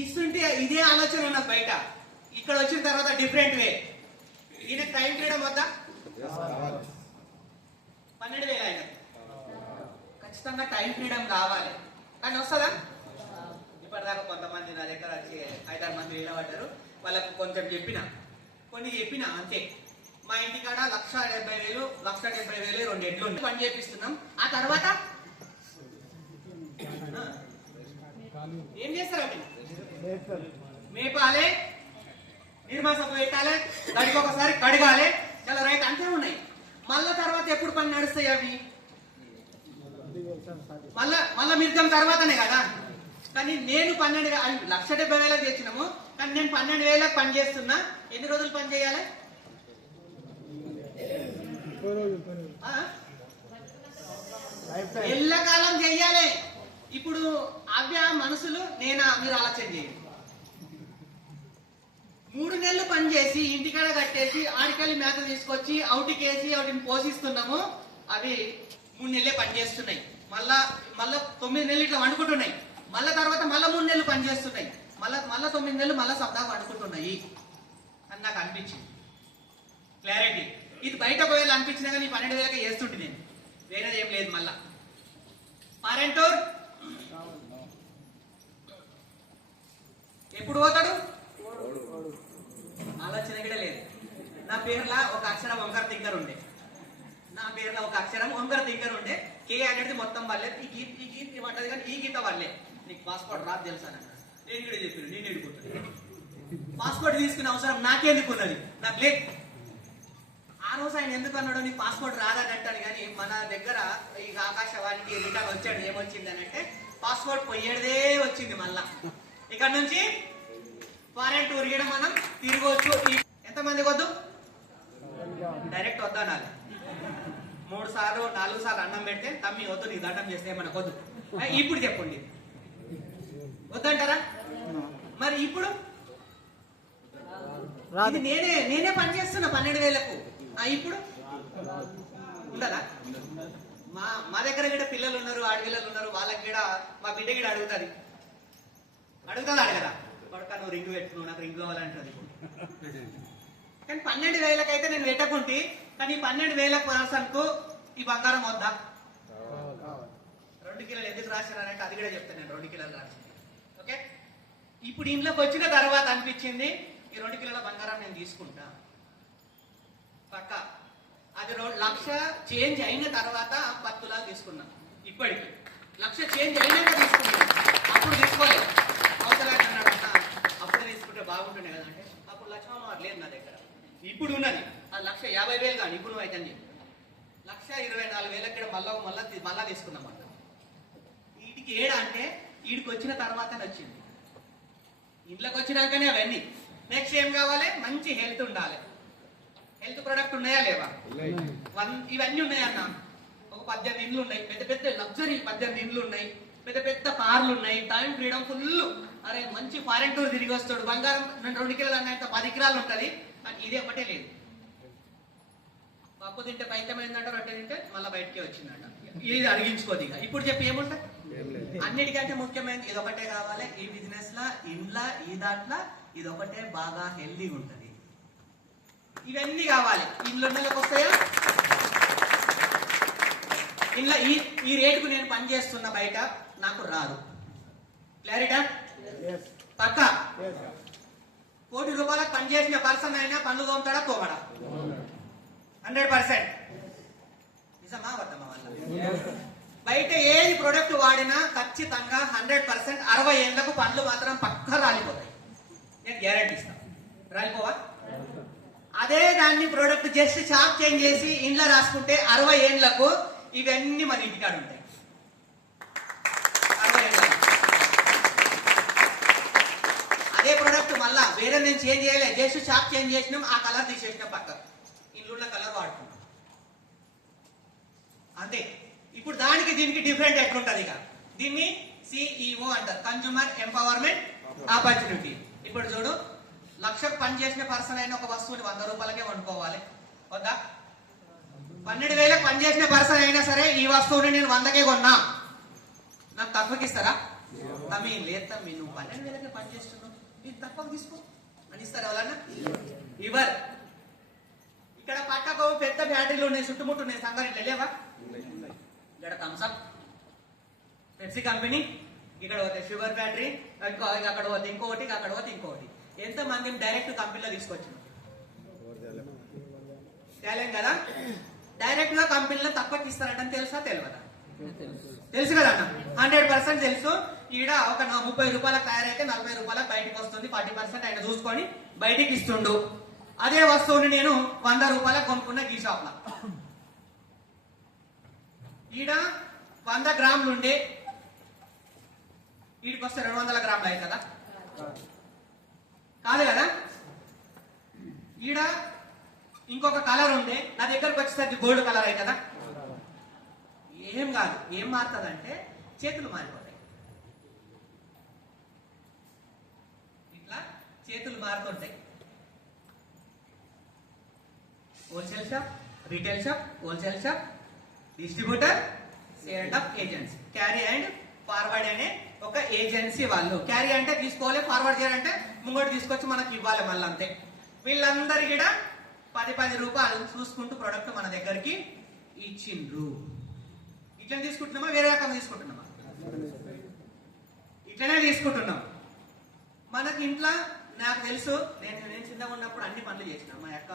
ఇస్తుంటే ఇదే ఆలోచన ఉన్నది బయట, ఇక్కడ వచ్చిన తర్వాత డిఫరెంట్ వే. ఈయన టైం ఫ్రీడమ్ వద్దా? 12,000 ఆయన ఖచ్చితంగా టైం ఫ్రీడమ్ కావాలి, కానీ వస్తుందా? ఇప్పటిదాకా కొంతమంది నా దగ్గర వచ్చి 5-6 మంది నిలబడ్డారు, వాళ్ళకు కొంచెం చెప్పిన, కొన్ని చెప్పిన అంతే. మా ఇంటికాడ 1,70,000 1,70,000 2 ఎడ్లు పని చేపిస్తున్నాం. ఆ తర్వాత ఏం చేస్తారండి? మేపాలి, నిర్మాసపు పెట్టాలి, గడికి ఒకసారి కడగాలి, చాలా రైట్ అంతే ఉన్నాయి. మళ్ళా తర్వాత ఎప్పుడు పని నడుస్తాయి అవి? మళ్ళా మిర్గం తర్వాతనే కదా. కానీ నేను 1,70,000 తెచ్చినాము, కానీ నేను 12,000 పని చేస్తున్నా. ఎన్ని రోజులు పని చేయాలి? ఎల్లకాలం చెయ్యాలి. ఇప్పుడు అవ్య మనసులు నేనా? మీరు ఆలోచన చేయండి. 3 నెలలు పని చేసి ఇంటికాడ కట్టేసి ఆడికెళ్ళి మేత తీసుకొచ్చి అవుటికేసి వాటిని పోషిస్తున్నాము. అవి 3 నెలలే పని చేస్తున్నాయి. మళ్ళా 9 నెలలు ఇట్లా వండుకుంటున్నాయి. మళ్ళా తర్వాత మళ్ళా 3 నెలలు పని చేస్తున్నాయి. మళ్ళా 9 నెలలు మళ్ళా సప్తాహం వండుకుంటున్నాయి అని నాకు అనిపించింది. క్లారిటీ. ఇది బయట పోయేలా అనిపించినా కానీ 12,000 చేస్తుంటే నేను, వేరేది ఏం లేదు. మళ్ళా పారెంటూర్ ఎప్పుడు పోతాడు? ఆలోచన కూడా లేదు. నా పేరులా ఒక అక్షరం వంకర తింకర్ ఉండే, కే అనేది మొత్తం వాళ్ళే. ఈ గీత ఇవ్వటది కానీ ఈ గీత వాళ్ళే. నీకు పాస్పోర్ట్ రాదు తెలుసా? నేను కూడా చెప్పాను, నేను ఎడుకుంటాను. పాస్పోర్ట్ తీసుకునే అవసరం నాకెందుకున్నది? నాకు లేదు. ఆ రోజు ఆయన ఎందుకు అన్నాడు నీకు పాస్పోర్ట్ రాదనంటాను. కానీ మన దగ్గర ఈ ఆకాశవాణికి రిటర్న్ వచ్చాడు. ఏమొచ్చింది అని అంటే పాస్పోర్ట్ పోయేదే వచ్చింది. మళ్ళా ఇక్కడ నుంచి ఫారెన్ టూర్ కూడా మనం తిరగవచ్చు. ఎంతమందికి వద్దు? డైరెక్ట్ వద్దనాలి. 3 సార్లు 4 సార్లు అన్నం పెడితే తమ్మి వద్దు నీకు దండం చేస్తే మనకు వద్దు. ఇప్పుడు చెప్పండి, వద్దంటారా? మరి ఇప్పుడు ఇది నేనే పని చేస్తున్నా 12,000కు. ఇప్పుడు ఉండదా? మా దగ్గర కూడా పిల్లలు ఉన్నారు, ఆడపిల్లలు ఉన్నారు. వాళ్ళకి కూడా మా బిడ్డ కూడా అడుగుతుంది. అడగదా? పడక నువ్వు రింగు పెట్టుకున్నావు, నాకు రింగు కావాలంటుంది. కానీ 12,000కి అయితే నేను పెట్టకుంటే, కానీ 12,000 పర్సన్కు ఈ బంగారం వద్దా? 2 కిలోలు ఎందుకు రాశానంటే అది కూడా చెప్తాను నేను. 2 కిలోలు రాశాను. ఓకే. ఇప్పుడు ఇంట్లోకి వచ్చిన తర్వాత అనిపించింది ఈ 2 కిలోల బంగారం నేను తీసుకుంటా పక్క. అది 1,00,000 చేంజ్ అయిన తర్వాత 10 తులాలు తీసుకున్నాం. ఇప్పటికి 1,00,000 చేంజ్ అయినాక తీసుకున్నాం. అప్పుడు తీసుకోలేదు. అవసరం అప్పుడు తీసుకుంటే బాగుంటుండే కదా అంటే అప్పుడు 1,00,000 లేదు నా దగ్గర. ఇప్పుడు ఉన్నది ఆ 1,50,000 కానీ ఇప్పుడు నువ్వు అయితే 1,24,000 మళ్ళా తీసుకున్నాం అన్న. వీటికి ఏడా అంటే వీడికి వచ్చిన తర్వాత వచ్చింది. ఇంట్లోకి వచ్చినాకనే అవన్నీ. నెక్స్ట్ ఏం కావాలి? మంచి హెల్త్ ఉండాలి. హెల్త్ ప్రొడక్ట్ ఉన్నాయా లేవా? ఇవన్నీ ఉన్నాయన్న. ఒక 18 ఇండ్లు ఉన్నాయి, పెద్ద లగ్జరీ 18 ఇండ్లు ఉన్నాయి, పెద్ద కార్లు ఉన్నాయి, టైం ఫ్రీడమ్ ఫుల్. అరే మంచి ఫారెన్ టూర్ తిరిగి వస్తాడు. బంగారం 2 కిలోలు అన్నంత 10 కిలోలు ఉంటుంది. కానీ ఇది ఒకటే లేదు. పప్పు తింటే పైతమైందంట, రొట్టె తింటే మళ్ళీ బయటకే వచ్చిందంట. ఇది అడిగించుకోదు. ఇక ఇప్పుడు చెప్పి ఏముంటాయి? అన్నిటికంటే ముఖ్యమైనది ఇది ఒకటే కావాలి. ఈ బిజినెస్ లా, ఇండ్ల, ఈ దాంట్లో ఇది ఒకటే బాగా హెల్దీగా ఉంటుంది. ఇవన్నీ కావాలి. ఇండ్లకి వస్తాయా? ఇంట్లో ఈ రేటుకు నేను పని చేస్తున్న బయట నాకు రాదు. క్లారిటా? పక్క. 1 కోటి రూపాయలకు పని చేసిన పర్సన్ అయినా పనులు తోముతాడా? తోమడా? 100%. నిజమా వద్దమా? వల్ల బయట ఏది ప్రొడక్ట్ వాడినా ఖచ్చితంగా 100% 60 ఏళ్లకు పనులు మాత్రం పక్క రాలిపోతాయి. నేను గ్యారంటీ ఇస్తాను. రాలిపోవా? అదే దాన్ని ప్రొడక్ట్ జస్ట్ షాప్ చేంజ్ చేసి ఇంట్లో రాసుకుంటే 60 ఏళ్లకు ఇవన్నీ మన ఇంటికాడ ఉంటాయి. 60 ఏళ్ళకు అదే ప్రొడక్ట్ మళ్ళా వేరే నేను చేంజ్ చేయలే, జస్ట్ షాప్ చేంజ్ చేసినాం, ఆ కలర్ తీసేసినాం, పక్క ఇంట్లో కలర్ వాడుతున్నాం అంతే. ఇప్పుడు దానికి దీనికి డిఫరెంట్ ఎట్లుంటది? ఇక దీన్ని సిఇఓ అంటారు, కన్స్యూమర్ ఎంపవర్మెంట్ ఆపర్చునిటీ. ఇప్పుడు చూడు, 1,00,000 పని చేసిన పర్సన్ అయిన ఒక వస్తువుని 100 రూపాయలకే వండుకోవాలి వద్దా? 12,000 పని చేసిన పర్సన్ అయినా సరే ఈ వస్తువుని నేను 100కే కొన్నా, నాకు తక్కువకి ఇస్తారా? తమ్మి లేదు తమ్మి, నువ్వు 12,000కే పని చేస్తున్నావు, ఇది తక్కువ తీసుకో అని ఇస్తారు ఎవరన్నా? ఇవ్వరు. ఇక్కడ పక్కకు పెద్ద ఫ్యాక్టరీలు ఉన్నాయి, చుట్టుముట్టు ఉన్నాయి, సంగారెడ్డిలో లేవా? ఇక్కడ థమ్స్అప్, పెప్సీ కంపెనీ, ఇక్కడ పోతే షుగర్ ఫ్యాక్టరీ, అక్కడ పోతే ఇంకొకటి, అక్కడ పోతే ఇంకొకటి. ఎంత మందిని డైరెక్ట్ కంపెనీలో తీసుకొచ్చినాం? తేలేం కదా. డైరెక్ట్ గా కంపెనీలో తక్కువకి ఇస్తారంటే తెలుసా తెలియదా? తెలుసు కదా అన్న, 100% తెలుసు. ఈడ ఒక 30 రూపాయలకు తయారైతే 40 రూపాయలకు బయటకు వస్తుంది, 40% ఆయన చూసుకొని బయటికి ఇస్తుండు. అదే వస్తువుని నేను 100 రూపాయలకు కొనుక్కున్న ఈ షాప్ లో. ఈడ 100 గ్రాములు ఉండే వీటికి వస్తే 200 గ్రాములు అయ్యి కదా, కాదు కదా. ఈడ ఇంకొక కలర్ ఉండే నా దగ్గరకు వచ్చేసరికి గోల్డ్ కలర్ అయ్యి కదా. ఏం కాదు, ఏం మారుతుందంటే చేతులు మారిపోతాయి. ఇట్లా చేతులు మారుతుంటాయి. Wholesale shop, retail shop, wholesale shop, distributor, sale of agency, carry and forward అనే ఒక ఏజెన్సీ వాళ్ళు. క్యారీ అంటే తీసుకోవాలి, ఫార్వర్డ్ చేయాలంటే ముంగోటి తీసుకొచ్చి మనకి ఇవ్వాలి మళ్ళీ అంతే. వీళ్ళందరి కూడా 10 రూపాయలు చూసుకుంటూ ప్రొడక్ట్ మన దగ్గరికి ఇచ్చిండ్రు. ఇట్లనే తీసుకుంటున్నామా, వేరే రకంగా తీసుకుంటున్నామా? ఇట్లనే తీసుకుంటున్నాం. మనకి ఇంట్లో నాకు తెలుసు, నేను చిన్నగా ఉన్నప్పుడు అన్ని పనులు చేసిన. మా యొక్క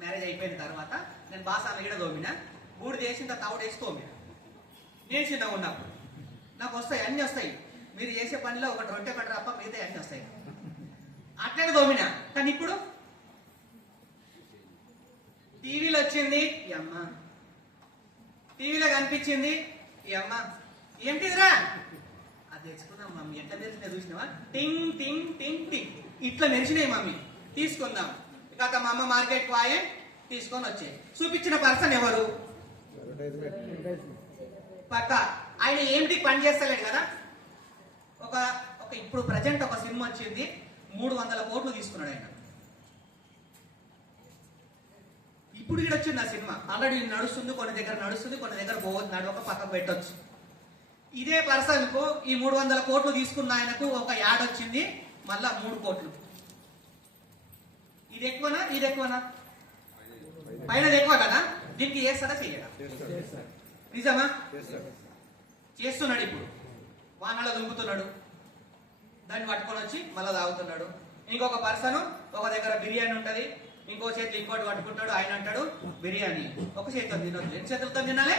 మ్యారేజ్ అయిపోయిన తర్వాత నేను బాసాలు కూడా తోమిన, బూడి చేసిన తవుడు వేసి తోమిన. నేను చిన్నగా ఉన్నప్పుడు నాకు వస్తాయి, అన్ని వస్తాయి. మీరు చేసే పనిలో ఒకటి రొట్టె ఒకటి తప్ప మిగతా అన్ని వస్తాయి. అట్లనే తోమిన. కానీ ఇప్పుడు టీవీలో వచ్చింది ఈ అమ్మ, టీవీలో కనిపించింది ఈ అమ్మ, ఏంటిదిరా అది తెచ్చుకుందాం మమ్మీ, ఎట్లా మెరిసినాయి చూసినావా, టింగ్ టింగ్ టింగ్ టింగ్ ఇట్లా మెరిసినాయి మమ్మీ, తీసుకుందాం. ఇక మా అమ్మ మార్కెట్ పోయే తీసుకొని వచ్చే. చూపించిన పర్సన్ ఎవరు? పక్క ఆయన ఏమిటి పని చేస్తలేడు కదా. ఒక ఇప్పుడు ప్రజెంట్ ఒక సినిమా వచ్చింది, 300 కోట్లు తీసుకున్నాడు ఆయన. ఇప్పుడు ఇక్కడ వచ్చింది ఆ సినిమా, ఆల్రెడీ నడుస్తుంది, కొన్ని దగ్గర నడుస్తుంది, కొన్ని దగ్గర పోవద్దు, నడవక పక్కకు పెట్టొచ్చు. ఇదే పర్సన్ కు ఈ 300 కోట్లు తీసుకున్న ఆయనకు ఒక యాడ్ వచ్చింది, మళ్ళా 3 కోట్లు. ఇది ఎక్కువనా, ఇది ఎక్కువనా? పైనది ఎక్కువ కదా. దీనికి చేస్తాడా చెయ్యడా? నిజమా? చేస్తున్నాడు. ఇప్పుడు వానలో దుంకుతున్నాడు, దాన్ని పట్టుకొని వచ్చి మళ్ళా తాగుతున్నాడు. ఇంకొక పర్సన్ ఒక దగ్గర బిర్యానీ ఉంటది, ఇంకో చేతులు ఇంకోటి పట్టుకుంటాడు. ఆయన అంటాడు బిర్యానీ ఒక చేతితో తినొద్దు, 2 చేతులతో తినాలి,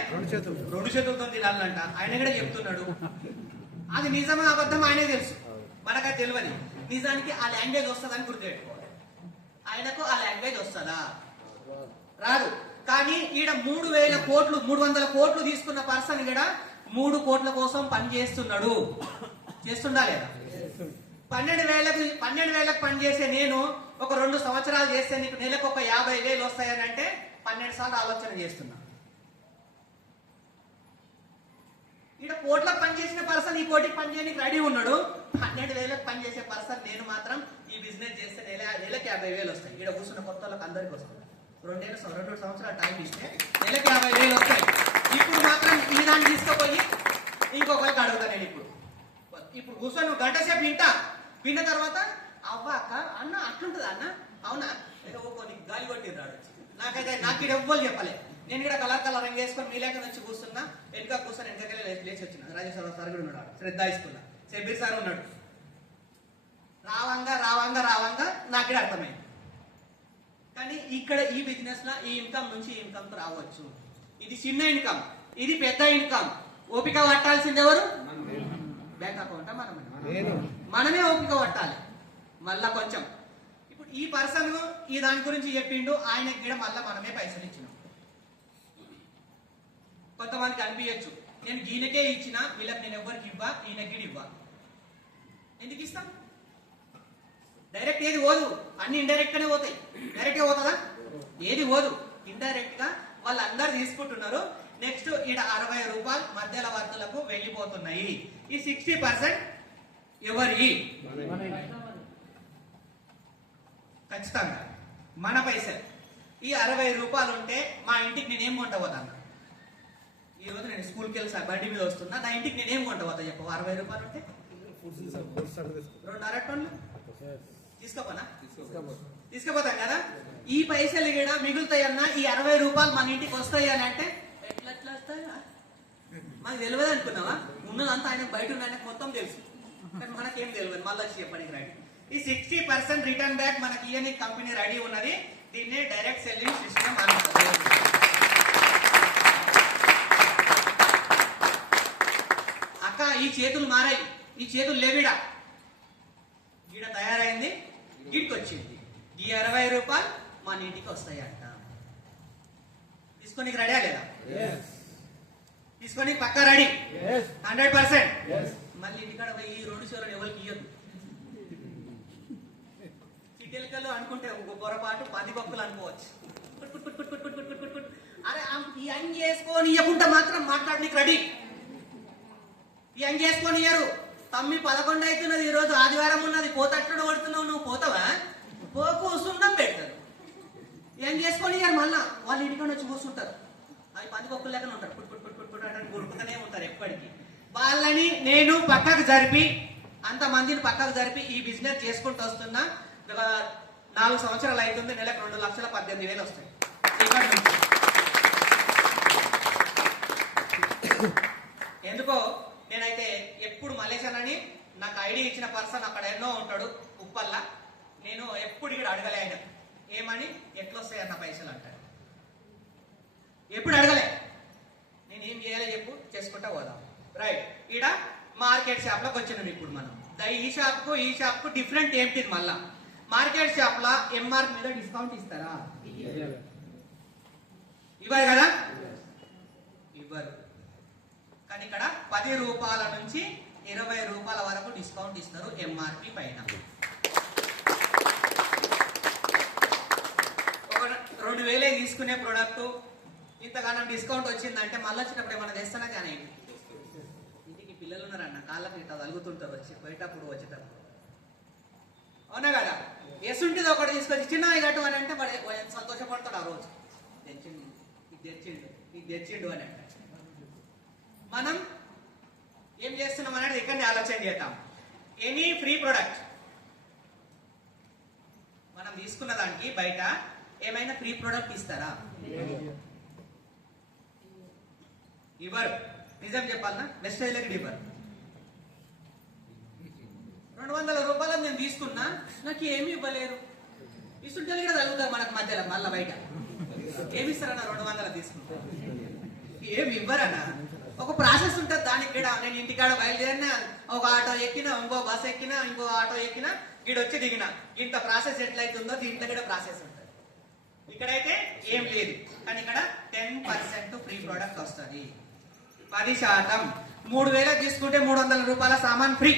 2 చేతులతో తినాలంట. ఆయన కూడా చెప్తున్నాడు. అది నిజమా అబద్ధం ఆయనే తెలుసు, మనకది తెలియదు. నిజానికి ఆ లాంగ్వేజ్ వస్తుందని గుర్తుపెట్టుకోవాలి. ఆయనకు ఆ లాంగ్వేజ్ వస్తుందా? రాదు. కానీ ఈడ 3,000 కోట్లు 300 కోట్లు తీసుకున్న పర్సన్ ఈడ 3 కోట్ల కోసం పని చేస్తున్నాడు. చేస్తుండా లేదా? 12,000కు పని చేసే నేను ఒక 2 సంవత్సరాలు చేస్తే నీకు నెలకు ఒక 50,000 వస్తాయని అంటే 12 సార్లు ఆలోచన చేస్తున్నా. ఇక్కడ కోట్లకు పని చేసిన పర్సన్ ఈ కోటికి పని చేయడానికి రెడీ ఉన్నాడు. 12,000కు పని చేసే పర్సన్ నేను మాత్రం ఈ బిజినెస్ చేస్తే నెలకు 50,000 వస్తాయి. ఇక్కడ కూర్చున్న కొత్త వాళ్ళకి అందరికి వస్తాయి. 2 సంవత్సరాలు టైం ఇస్తే నెలకు 50,000 వస్తాయి. ఇప్పుడు మాత్రం ఈ దాన్ని తీసుకుపోయి ఇంకొకరికి అడుగుతా. నేను ఇప్పుడు కూర్చొని గంట సేపు విన్న తర్వాత అవ్వాక అన్న అట్లుంటది అన్న, అవునా నీకు గాలి కొట్టి రాడు. నాకైతే నాకు ఇక్కడ ఎవ్వరు చెప్పలే. నేను ఇక్కడ కలర్ రంగు వేసుకొని మీ లేక వచ్చి కూర్చున్నా, వెనుక కూర్చొని వెనకలే లేచి వచ్చిన. రాజేశ్వర సార్ కూడా ఉన్నాడు, శ్రద్ధ ఇస్తున్నా, షబీర్ సార్ ఉన్నాడు. రావంగా నాకు ఇక్కడ అర్థమైంది. కానీ ఇక్కడ ఈ బిజినెస్ లో ఈ ఇన్కమ్ నుంచి ఈ ఇన్కమ్ రావచ్చు. ఇది చిన్న ఇన్కమ్, ఇది పెద్ద ఇన్కమ్. ఓపిక పట్టాల్సింది ఎవరు? బ్యాంక్ అకౌంట్ మనమే ఓపిక పట్టాలి. మళ్ళా కొంచెం ఇప్పుడు ఈ పర్సన్ ఈ దాని గురించి చెప్పిండు, ఆయనకి కూడా మళ్ళా మనమే పైసలు ఇచ్చినాం. కొంతమందికి అనిపించచ్చు నేను ఈయనకే ఇచ్చిన, వీళ్ళకి నేను ఎవరికి ఇవ్వా, ఈయనకి ఇవ్వా. ఎందుకు ఇస్తాం? డైరెక్ట్ ఏది పోదు, అన్ని ఇండైరెక్ట్ గానే పోతాయి. డైరెక్ట్ గా పోతుందా? ఏది పోదు, ఇండైరెక్ట్ గా వాళ్ళందరూ తీసుకుంటున్నారు. నెక్స్ట్ ఈడ 60 రూపాయలు మధ్యల వర్తలకు వెళ్ళిపోతున్నాయి. ఈ 60% ఎవరి? ఖచ్చితంగా మన పైసలు. ఈ 60 రూపాయలు ఉంటే మా ఇంటికి నేనేం కొంట పోతాను? ఈ రోజు నేను స్కూల్కి వెళ్ళి బండి మీద వస్తున్నా, నా ఇంటికి నేనేం కొంట పోతా చెప్పు? 60 రూపాయలు ఉంటే రెండు అరటోన్లు తీసుకోపోనా? తీసుకుపోతాం కదా. ఈ పైసలు కూడా మిగులుతాయన్నా, ఈ 60 రూపాయలు మన ఇంటికి వస్తాయి అని అంటే ఎట్లా వస్తాయా? మనకు తెలియదు అనుకున్నావా? ఉన్నదంతా ఆయన బయట ఉన్న ఆయనకు మొత్తం తెలుసు, కానీ మనకేం తెలియదు. మళ్ళీ వచ్చి చెప్పడానికి రెడీ. ఈ 60% రిటర్న్ బ్యాక్ మనకి ఇయని కంపెనీ రెడీ ఉన్నది. దీన్నే డైరెక్ట్ సెల్లింగ్ సిస్టమ్ అంటారు. అక్క ఈ చేతులు మారాయి, ఈ చేతులు లేవిడా, గీడ తయారైంది, గిట్కి వచ్చింది. ఈ 60 రూపాయలు మన ఇంటికి వస్తాయంట. తీసుకొని రెడీయా లేదా? తీసుకొని పక్కా రెడీ 100%. మళ్ళీ ఇంటికాడ పోయి ఈ 2 చోరలు ఎవరికి ఇయ్యదు. చికెల్కలు అనుకుంటే ఒక పొరపాటు 10 బొక్కలు అనుకోవచ్చు. అరే ఈ అంగ్ చేసుకొని ఇవ్వకుండా మాత్రం మాట్లాడడానికి రెడీ. ఈ అంగ్ చేసుకొని ఇయ్యరు. తమ్మి 11 అవుతున్నది, ఈ రోజు ఆదివారం ఉన్నది, పోతట్టుడు కొడుతున్నావు, నువ్వు పోతావా? పోకు సున్నం పెడతారు. ఏం చేసుకొని ఇయ్యారు. మళ్ళా వాళ్ళు ఇంటికొని వచ్చి కూర్చుంటారు. అవి 10 బొక్కలు లేకనే ఉంటారు, గురుకుతూనే ఉంటారు ఎప్పటికీ. వాళ్ళని నేను పక్కకు జరిపి, అంతమందిని పక్కకు జరిపి ఈ బిజినెస్ చేసుకుంటూ వస్తున్నా. 4 సంవత్సరాలు అవుతుంది. నెలకు 2,18,000 వస్తాయి. ఎందుకో నేనైతే ఎప్పుడు మలేషియన్ అని నాకు ఐడి ఇచ్చిన పర్సన్ అక్కడ ఎన్నో ఉంటాడు ఉప్పల్లా. నేను ఎప్పుడు ఇక్కడ అడగలే ఆయన ఏమని ఎట్లొస్తాయి అన్న పైసలు అంటాడు. ఎప్పుడు అడగలే. నేను ఏం చేయాలో చెప్పు, చేసుకుంటా పోదాం. రైట్. ఈడ మార్కెట్ షాప్ లోకి వచ్చినాం ఇప్పుడు మనం. ఈ షాప్ కు డిఫరెంట్ ఏంటిది? మళ్ళా మార్కెట్ షాప్ లా ఎంఆర్ మీద డిస్కౌంట్ ఇస్తారా? ఇవ్వరు కదా, ఇవ్వరు. కానీ ఇక్కడ 10 రూపాయల నుంచి 20 రూపాయల వరకు డిస్కౌంట్ ఇస్తారు ఎంఆర్పి పైన. ఒక 2,000 తీసుకునే ప్రోడక్ట్ ఇంతగానో డిస్కౌంట్ వచ్చిందంటే మళ్ళీ వచ్చినప్పుడు ఏమన్నా తెస్తానా? కానీ ఇంటికి పిల్లలు ఉన్నారన్న, కాళ్ళకి ఇట్లా తలుగుతుంటారు వచ్చి పోయేటప్పుడు వచ్చేటప్పుడు. అవునా కదా? ఎసుంటిది ఒకటి తీసుకొచ్చి చిన్న గట్టు అని అంటే వాడు సంతోషపడతాడు. ఆ రోజు తెచ్చిండు, ఇది తెచ్చిండు అని అంటే మనం ఏం చేస్తున్నాం అనేది ఇక్కడనే ఆలోచన చేద్దాం. ఎనీ ఫ్రీ ప్రొడక్ట్ మనం తీసుకున్న దానికి బయట ఏమైనా ఫ్రీ ప్రొడక్ట్ ఇస్తారా? ఇవ్వరు. నిజం చెప్పాలన్నా వెస్టైలకి ఇవ్వరు. 200 రూపాయలు నేను తీసుకున్నా, నాకు ఏమి ఇవ్వలేరు. ఇస్తుంటే కూడా తగ్గుతారు మనకు మధ్యలో. మళ్ళీ బయట ఏమి ఇస్తారన్నా? 200 తీసుకుంటా ఏమి ఇవ్వరన్నా. ఒక ప్రాసెస్ ఉంటుంది దానికి కూడా. నేను ఇంటికాడ బయలుదేరినా, ఒక ఆటో ఎక్కినా, ఇంకో బస్ ఎక్కినా, ఇంకో ఆటో ఎక్కినా, గీడొచ్చి దిగినా, ఇంత ప్రాసెస్ ఎట్లయితుందో దీంట్లో కూడా ప్రాసెస్ ఉంటుంది. ఇక్కడైతే ఏం లేదు. కానీ ఇక్కడ 10% ఫ్రీ ప్రోడక్ట్ వస్తుంది. 10%. 3,000 తీసుకుంటే 300 రూపాయల సామాన్ ఫ్రీ.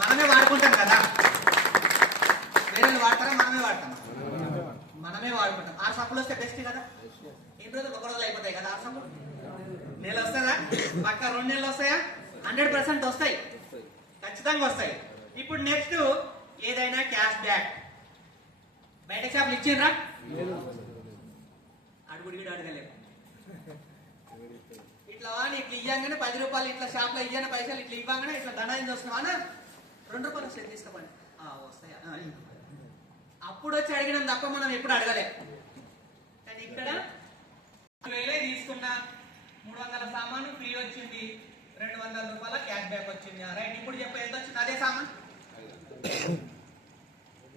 మనమే వాడుకుంటాం కదా. వేరే వాడతారా? మనమే వాడతాం. మనమే వాడుకుంటాం. 6 సబ్బులు వస్తే బెస్ట్ కదా. ఎన్ని రోజులు? 1 రోజులు అయిపోతాయి కదా 6 సబ్బులు. నెల వస్తుందా? పక్క 2 నెలలు వస్తాయా? 100% వస్తాయి, ఖచ్చితంగా వస్తాయి. ఇప్పుడు నెక్స్ట్ ఏదైనా క్యాష్ బ్యాక్. బయట షాపులు ఇచ్చిండ్రా? అడుగుడు కూడా అడగలేము. ఇట్లా ఇట్లా ఇవ్వగానే 10 రూపాయలు ఇట్లా షాప్ లో ఇవ్వని పైసలు ఇట్లా ఇవ్వగానే ఇట్లా దండ వస్తున్నావా? 2 రూపాయలు వస్తాయి, తీసుకోపండి. వస్తాయా? అప్పుడు వచ్చి అడిగినాం తప్ప మనం ఎప్పుడు అడగలే. కానీ ఇక్కడ 2,000 తీసుకున్నా, 300 సామాను ఫ్రీ వచ్చింది, 200 రూపాయల క్యాష్ బ్యాక్ వచ్చింది. రైట్. ఇప్పుడు చెప్ప ఎంత వచ్చింది? అదే సామాన్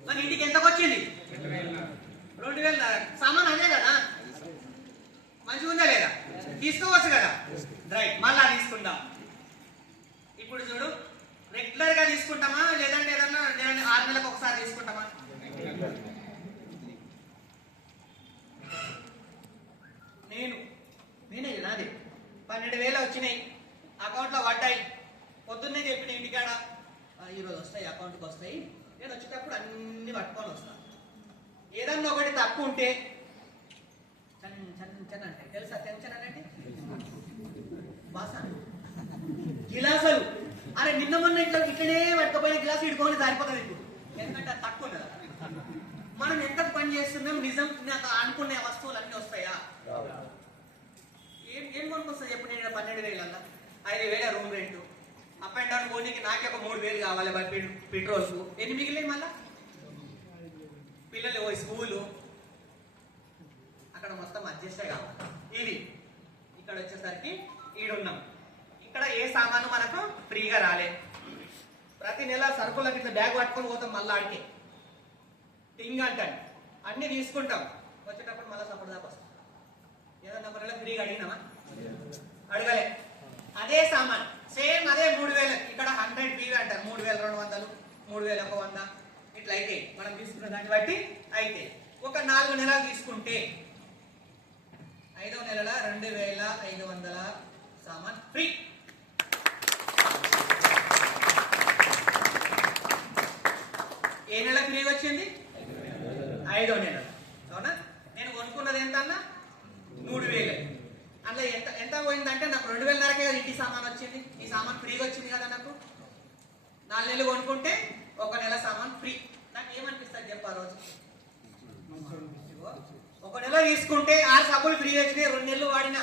మన ఇంటికి ఎంతకు వచ్చింది? 2,000. సామాన్ అదే కదా, మంచిగా ఉందా లేదా? తీసుకోవచ్చు కదా. రైట్. మళ్ళా తీసుకుందాం. ఇప్పుడు చూడు, రెగ్యులర్ గా తీసుకుంటామా లేదంటే ఏదన్నా 6 నెలలకు ఒకసారి తీసుకుంటామా? నేనే నాది 12,000 వచ్చినాయి, అకౌంట్ లో పడ్డాయి. పొద్దున్నే చెప్పిన ఇంటికాడ ఈరోజు వస్తాయి, అకౌంట్కి వస్తాయి. నేను వచ్చేటప్పుడు అన్ని పట్టుకొని వస్తాను. ఏదన్నా ఒకటి తక్కువ ఉంటే టెన్షన్ అంటే తెలుసా? టెన్షన్ అంటే బాసా గిలాసులు. అరే నిన్న మొన్న ఇట్లనే పట్టుకపోయిన గిలాసు ఇడుకోని సరిపోతుంది ఇప్పుడు. ఎందుకంటే అది తక్కువ కదా. మనం ఎంత పని చేస్తున్నాం, నిజం అనుకునే వస్తువులు అన్ని వస్తాయా? ఏం కొనుక్కొస్తుంది చెప్పు? నేను 12,000 5,000 room rent, up and down పోనీకి నాకే ఒక 3000 కావాలి పెట్రోల్కు. ఎన్ని మిగిలినాయి మళ్ళా? పిల్లలు పోయి స్కూలు అక్కడ మొత్తం అడ్జస్టే కావాలి. ఇది ఇక్కడ వచ్చేసరికి ఈడున్నాం. ఇక్కడ ఏ సామాను మనకు ఫ్రీగా రాలే. ప్రతి నెల సరుకులకి ఇట్లా బ్యాగ్ పట్టుకొని పోతాం, మళ్ళీ ఆడికి టింగ్ అంటాను అన్ని తీసుకుంటాం. వచ్చేటప్పుడు మళ్ళీ సపోర్ట్ దాకా వస్తాం. ఏదన్నా ఒక నెల ఫ్రీగా అడిగినామా? అడగలే. అదే సామాన్ సేమ్ అదే 3000, ఇక్కడ 100 పీవీ అంటారు. 3200, 3100 ఇట్లా అయితే మనం తీసుకున్న దాన్ని బట్టి అయితే ఒక 4 నెలలు తీసుకుంటే 5వ నెలల 2500 సామాన్ ఫ్రీ. ఏ నెల ఫ్రీ వచ్చింది? 5వ నెల. అవునా? నేను కొనుక్కున్నది ఎంత అన్నా? 3000. అందులో ఎంత ఎంత పోయిందంటే నాకు 2500కే కదా ఇంటి సామాన్ వచ్చింది. ఈ సామాన్ ఫ్రీగా వచ్చింది కదా నాకు. 4 నెలలు కొనుక్కుంటే 1 నెల సామాన్ ఫ్రీ. నాకు ఏమనిపిస్తుంది చెప్పు? ఆ రోజు 1 నెల తీసుకుంటే 6 సబ్బులు ఫ్రీ వచ్చినాయి. 2 నెలలు వాడినా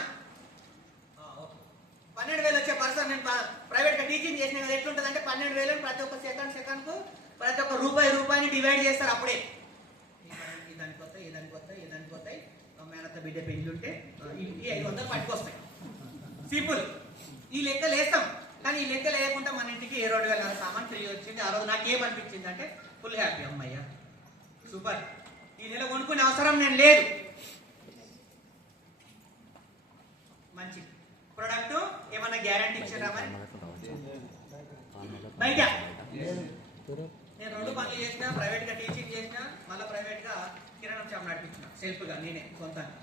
12,000 వచ్చే పర్సన్. నేను ప్రైవేట్ గా టీచింగ్ చేసిన కదా, ఎట్లుంటది అంటే 12,000 ప్రతి ఒక్క సెకండ్ కు ప్రతి ఒక్క రూపాయిని డివైడ్ చేస్తారు. అప్పుడే దానికి వస్తాయి, ఏదానికి వస్తాయి. మేనత్త బిడ్డ పెళ్లి ఉంటే ఈ 500 పట్టుకొస్తాయి. సింపుల్. ఈ లెక్కలు వేస్తాం. కానీ ఈ లెక్కలు వేయకుండా మన ఇంటికి 2,000 సామాన్ ఫ్రీ వచ్చింది. ఆ రోజు నాకేమనిపించింది అంటే ఫుల్ హ్యాపీ. అమ్మయ్య సూపర్, ఈ నెల కొనుక్కునే అవసరం నేను లేదు. మంచి ప్రొడక్ట్. ఏమన్నా గ్యారంటీ ఇచ్చారా మరి? బయట నేను 2 పనులు చేసిన, ప్రైవేట్ గా టీచింగ్ చేసిన, మళ్ళీ ప్రైవేట్ గా కిరాణం షాప్ నడిపించిన సెల్ఫ్ గా నేనే సొంతంగా.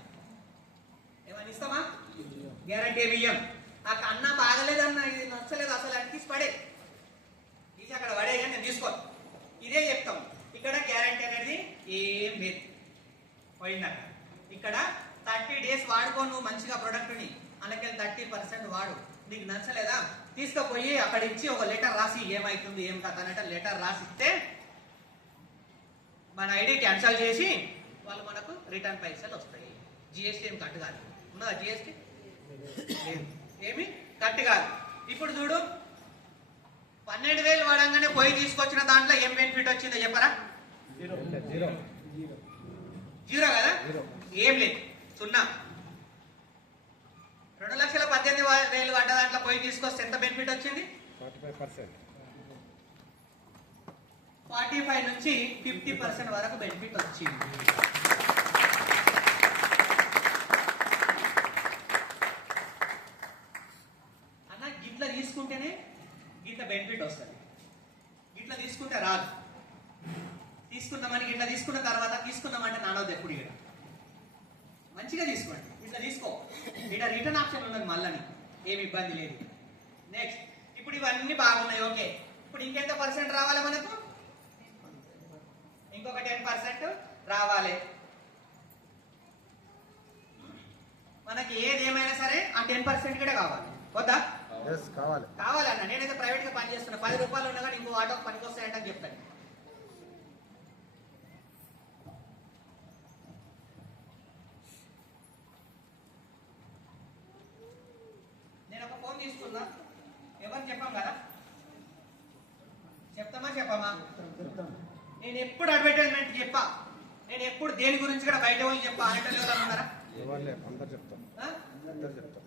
ఏమన్నా ఇస్తామా? గ్యారంటీ ఏమి ఇయ్యం. నాకు అన్న బాగలేదన్న, ఇది నచ్చలేదు అసలు అని తీసి పడే, తీసి అక్కడ పడే, కానీ నేను తీసుకో. ఇదే చెప్తాం. ఇక్కడ గ్యారంటీ అనేది ఏం లేదు. పోయిందట. ఇక్కడ 30 days వాడుకో నువ్వు మంచిగా ప్రొడక్ట్ ని. అందుకే 30% వాడు. నీకు నచ్చలేదా తీసుకుపోయి అక్కడ ఇచ్చి ఒక లెటర్ రాసి ఏమైతుంది ఏం కథ అంటే లెటర్ రాసిస్తే మన ఐడి క్యాన్సల్ చేసి వాళ్ళు మనకు రిటర్న్ పైసలు వస్తాయి. జిఎస్టీ ఏం కట్టు కాదు. ఉన్నదా జిఎస్టీ? ఏమి కట్టు కాదు. ఇప్పుడు చూడు, 12,000 వాడంగానే పోయి తీసుకొచ్చిన దాంట్లో ఏం బెనిఫిట్ వచ్చిందో చెప్పరా? జీరో కదా, ఏం లేదు, 0. 2,18,000 పడ్డ దాంట్లో పోయి తీసుకొస్తే ఎంత బెనిఫిట్ వచ్చింది? 45 నుంచి 50% వరకు బెనిఫిట్ వచ్చింది. అన్న గిట్లా తీసుకుంటేనే గిట్ల బెనిఫిట్ వస్తుంది. గిట్లా తీసుకుంటే రాదు. తీసుకుందామని గిట్లా తీసుకున్న తర్వాత తీసుకుందామంటే నానవద్దు ఎప్పుడు. ఇక్కడ మంచిగా తీసుకోండి. ఇట్లా తీసుకో. ఇక్కడ రిటర్న్ ఆప్షన్ ఉన్నది మళ్ళీ, ఏమి ఇబ్బంది లేదు. నెక్స్ట్, ఇప్పుడు ఇవన్నీ బాగున్నాయి. ఓకే, ఇప్పుడు ఇంకెంత పర్సెంట్ రావాలి మనకు? ఇంకొక 10% రావాలి. మనకి ఏది ఏమైనా సరే ఆ 10% కూడా కావాలి. వద్దా? కావాలన్న. నేనైతే ప్రైవేట్ గా పని చేస్తున్నా. 10 రూపాయలు ఉన్నా కానీ ఇంకో ఆటోకి పనికి వస్తాయంటే చెప్తాను. నేను ఒక ఫోన్ తీసుకున్నా. ఎవరు చెప్పాం కదా? చెప్పమా? నేను ఎప్పుడు అడ్వర్టైజ్మెంట్ చెప్పా. నేను ఎప్పుడు దేని గురించి కూడా బయట వాళ్ళు చెప్పా. అంటే ఉన్నారా?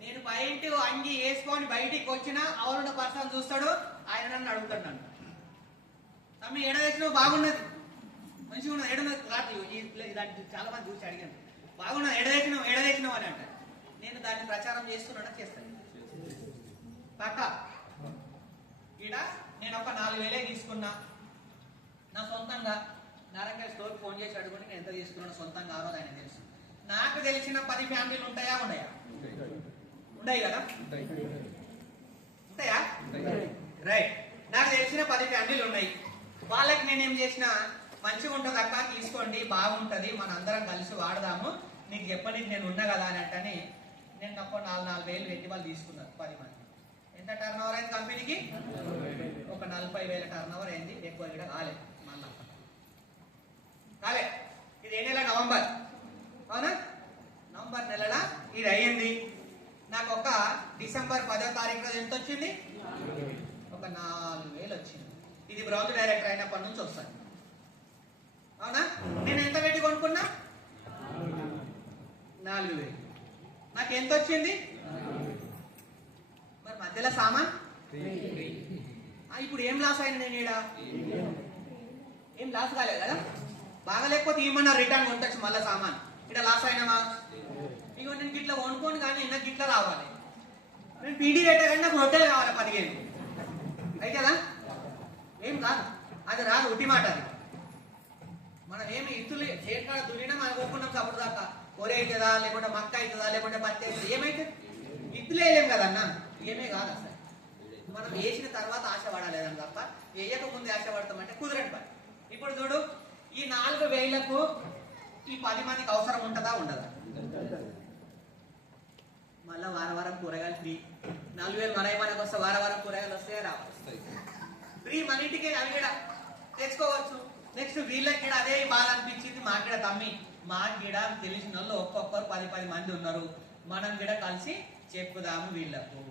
నేను బయట అంగి వేసుకొని బయటికి వచ్చినా అవరున్న పర్సన్ చూస్తాడు, ఆయన నన్ను అడుగుతాడు. నన్ను తమ్మి ఎడ తెచ్చినావు? బాగున్నది, మంచిగా ఉన్నది. ఎడన్నది దాన్ని చాలా మంది చూసి అడిగాను. బాగున్నది, ఎడ తెచ్చినావు అని అంటారు. నేను దాన్ని ప్రచారం చేస్తున్నాను, చేస్తాను పక్క. ఈడ నేను ఒక 4,000 తీసుకున్నా. నా సొంతంగా నారాయణ స్టోర్కి ఫోన్ చేసి అడుగుని నేను ఎంత తీసుకున్నాను సొంతంగా. ఆ రోజు ఆయన తెలుసు. నాకు తెలిసిన 10 ఫ్యామిలీలు ఉంటాయా? ఉండయి కదా? ఉంటాయా? రైట్. నాకు తెలిసిన 10 ఫ్యామిలీలు ఉన్నాయి. వాళ్ళకి నేనేం చేసిన, మంచిగా ఉంటుంది అక్క, తీసుకోండి, బాగుంటది, మన అందరం కలిసి వాడదాము, నీకు చెప్పనీకి నేను ఉన్నా కదా అని అంటని నేను తప్ప 4,000 పెట్టి వాళ్ళు తీసుకున్నారు 10 మంది. ఎంత టర్న్ ఓవర్ అయింది కంపెనీకి? ఒక 40,000 టర్న్ ఓవర్ అయింది. ఎక్కువ కూడా కాలేదు. మళ్ళా కాలే. ఇది ఏ నెల? నవంబర్. అవునా? నవంబర్ నెలల ఇది అయ్యింది. నాకు ఒక డిసెంబర్ 10వ తారీఖు రోజు ఎంత వచ్చింది? ఒక ఒక 4,000 వచ్చింది. ఇది బ్రౌన్ డైరెక్టర్ అయినప్పటి నుంచి వస్తాను. అవునా? నేను ఎంత పెట్టి కొనుక్కున్నా? 4,000. నాకు ఎంత వచ్చింది? మరి మధ్యలో సామాన్ ఇప్పుడు ఏం లాస్ అయినా నేను ఈడ ఏం లాస్ కాలేదు కదా. బాగా లేకపోతే ఏమన్నా రిటర్న్ కొట్టచ్చు మళ్ళీ సామాన్. ఇక్కడ లాస్ అయినావా? ఇగో నేను గిట్లా కొనుక్కోను కానీ నాకు గిట్లా రావాలి. నేను పీడీ పెట్టా కానీ నాకు రొట్టెలు కావాలి 15. అయితే కదా ఏం కాదు, అది రాదు, ఉట్టి మాట అది. మనం ఏమి ఇత్తులు చేతికాడ దున్నినా మనం కొనుక్కున్నాం అప్పుడు దాకా. ఒరే అవుతుందా, లేకుంటే మక్క అవుతుందా, లేకుంటే పత్తి అవుతుంది, ఏమైతే ఇత్తులు వేయలేం కదన్న, ఏమే కాదు అసలు. మనం వేసిన తర్వాత ఆశపడాలేదని తప్ప వేయక ముందే ఆశపడతామంటే కుదరని పని. ఇప్పుడు చూడు, ఈ 4,000కు ఈ 10 మందికి అవసరం ఉంటుందా ఉండదా? మళ్ళా వారం కూరగాయలు ఫ్రీ. 4,000 మనకి వస్తే వారం కూరగాయలు వస్తాయా రావు? ఫ్రీ. మన ఇంటికి అవి కూడా తెచ్చుకోవచ్చు. నెక్స్ట్ వీళ్ళకి కూడా అదే బాధ అనిపించింది. మా గిడ తమ్మి, మా గిడ తెలిసిన వాళ్ళు ఒక్కొక్కరు 10 మంది ఉన్నారు, మనం కూడా కలిసి చెప్పుదాము వీళ్ళకు.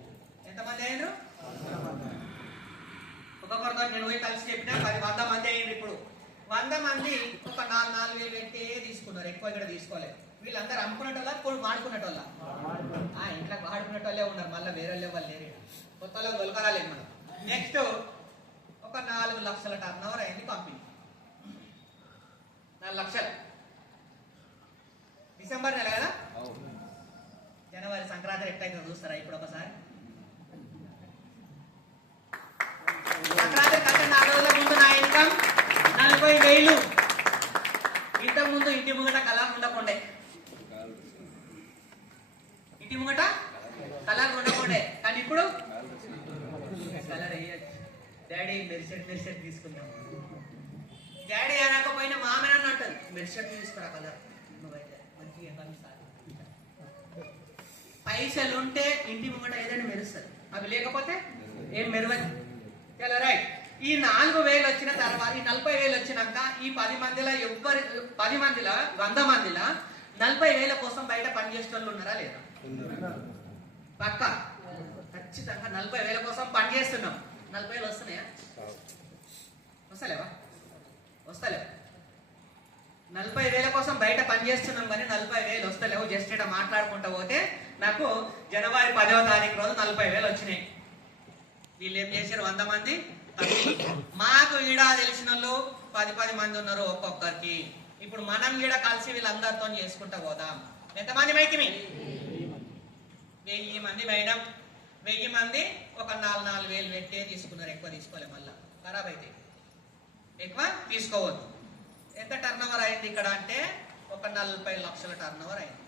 ఎంతమంది అయినరు? ఒక్కొక్కరితో నేను పోయి కలిసి చెప్పినా 100 మంది అయ్యింది. ఇప్పుడు 100 మంది ఒక 4,000 పెట్టే తీసుకున్నారు, ఎక్కువ ఇక్కడ తీసుకోలేదు. వీళ్ళందరూ అమ్ముకునేటోళ్ళ వాడుకునేటోళ్ళ? ఇంట్లో వాడుకునేటోళ్ళే ఉన్నారు, మళ్ళీ వేరే వాళ్ళు లేరు. కొత్త వాళ్ళకి దొరకరాలేదు మనం. నెక్స్ట్ ఒక 4 లక్షల టర్న్ ఓవర్ అయింది కంపెనీ. 4 లక్షలు డిసెంబర్ నెల కదా. జనవరి సంక్రాంతి ఎట్లయితే చూస్తారా ఇప్పుడు ఒకసారి? సంక్రాంతి కంటే 4 రోజుల ముందు నా ఇన్కమ్ 40,000. ఇంతకు ముందు ఇంటి ముంగట కలర్ ఉండకుండే, ఇంటి ముంగట కలర్ ఉండకుండే, కానీ ఇప్పుడు కలర్ వేయచ్చు. డాడీ మెరిసెట్ తీసుకుందాం. డాడీ అనకపోయినా మామని అంటారు, మెరిసెట్ తీసుకురా కలర్, నువ్వైతే మంచిగా కలుస్తారు. పైసలు ఉంటే ఇంటి ముంగట ఏదైనా మెరుస్తుంది, అవి లేకపోతే ఏం మెరువదు. చలో రైట్. ఈ 4,000 వచ్చిన తర్వాత ఈ 40,000 వచ్చినాక ఈ 10 మందిలో 100 మందిలో 40,000 కోసం బయట పనిచేసే వాళ్ళు ఉన్నారా లేదా? పక్క ఖచ్చితంగా 40,000 కోసం పనిచేస్తున్నాం. 40,000 వస్తున్నాయా? వస్తలేవా? వస్తలేవు. 40,000 కోసం బయట పనిచేస్తున్నాం కానీ 40,000 వస్తలేవు. జస్ట్ ఇట్లా మాట్లాడుకుంటూ పోతే నాకు జనవరి 10వ తారీఖు రోజు 40,000 వచ్చినాయి. వీళ్ళు ఏం చేశారు? 100 మంది. మాకు ఈడ తెలిసిన వాళ్ళు 10 మంది ఉన్నారు ఒక్కొక్కరికి. ఇప్పుడు మనం ఈడ కలిసి వీళ్ళందరితో చేసుకుంటా పోదాం. ఎంతమంది మైకి? 1000 మంది మేడం. 1000 మంది ఒక 4,000 పెట్టే తీసుకున్నారు. ఎక్కువ తీసుకోలే, మళ్ళా ఖరాబ్ అయితే ఎక్కువ తీసుకోవద్దు. ఎంత టర్న్ ఓవర్ అయింది ఇక్కడ అంటే ఒక 40 లక్షల టర్న్ ఓవర్ అయింది.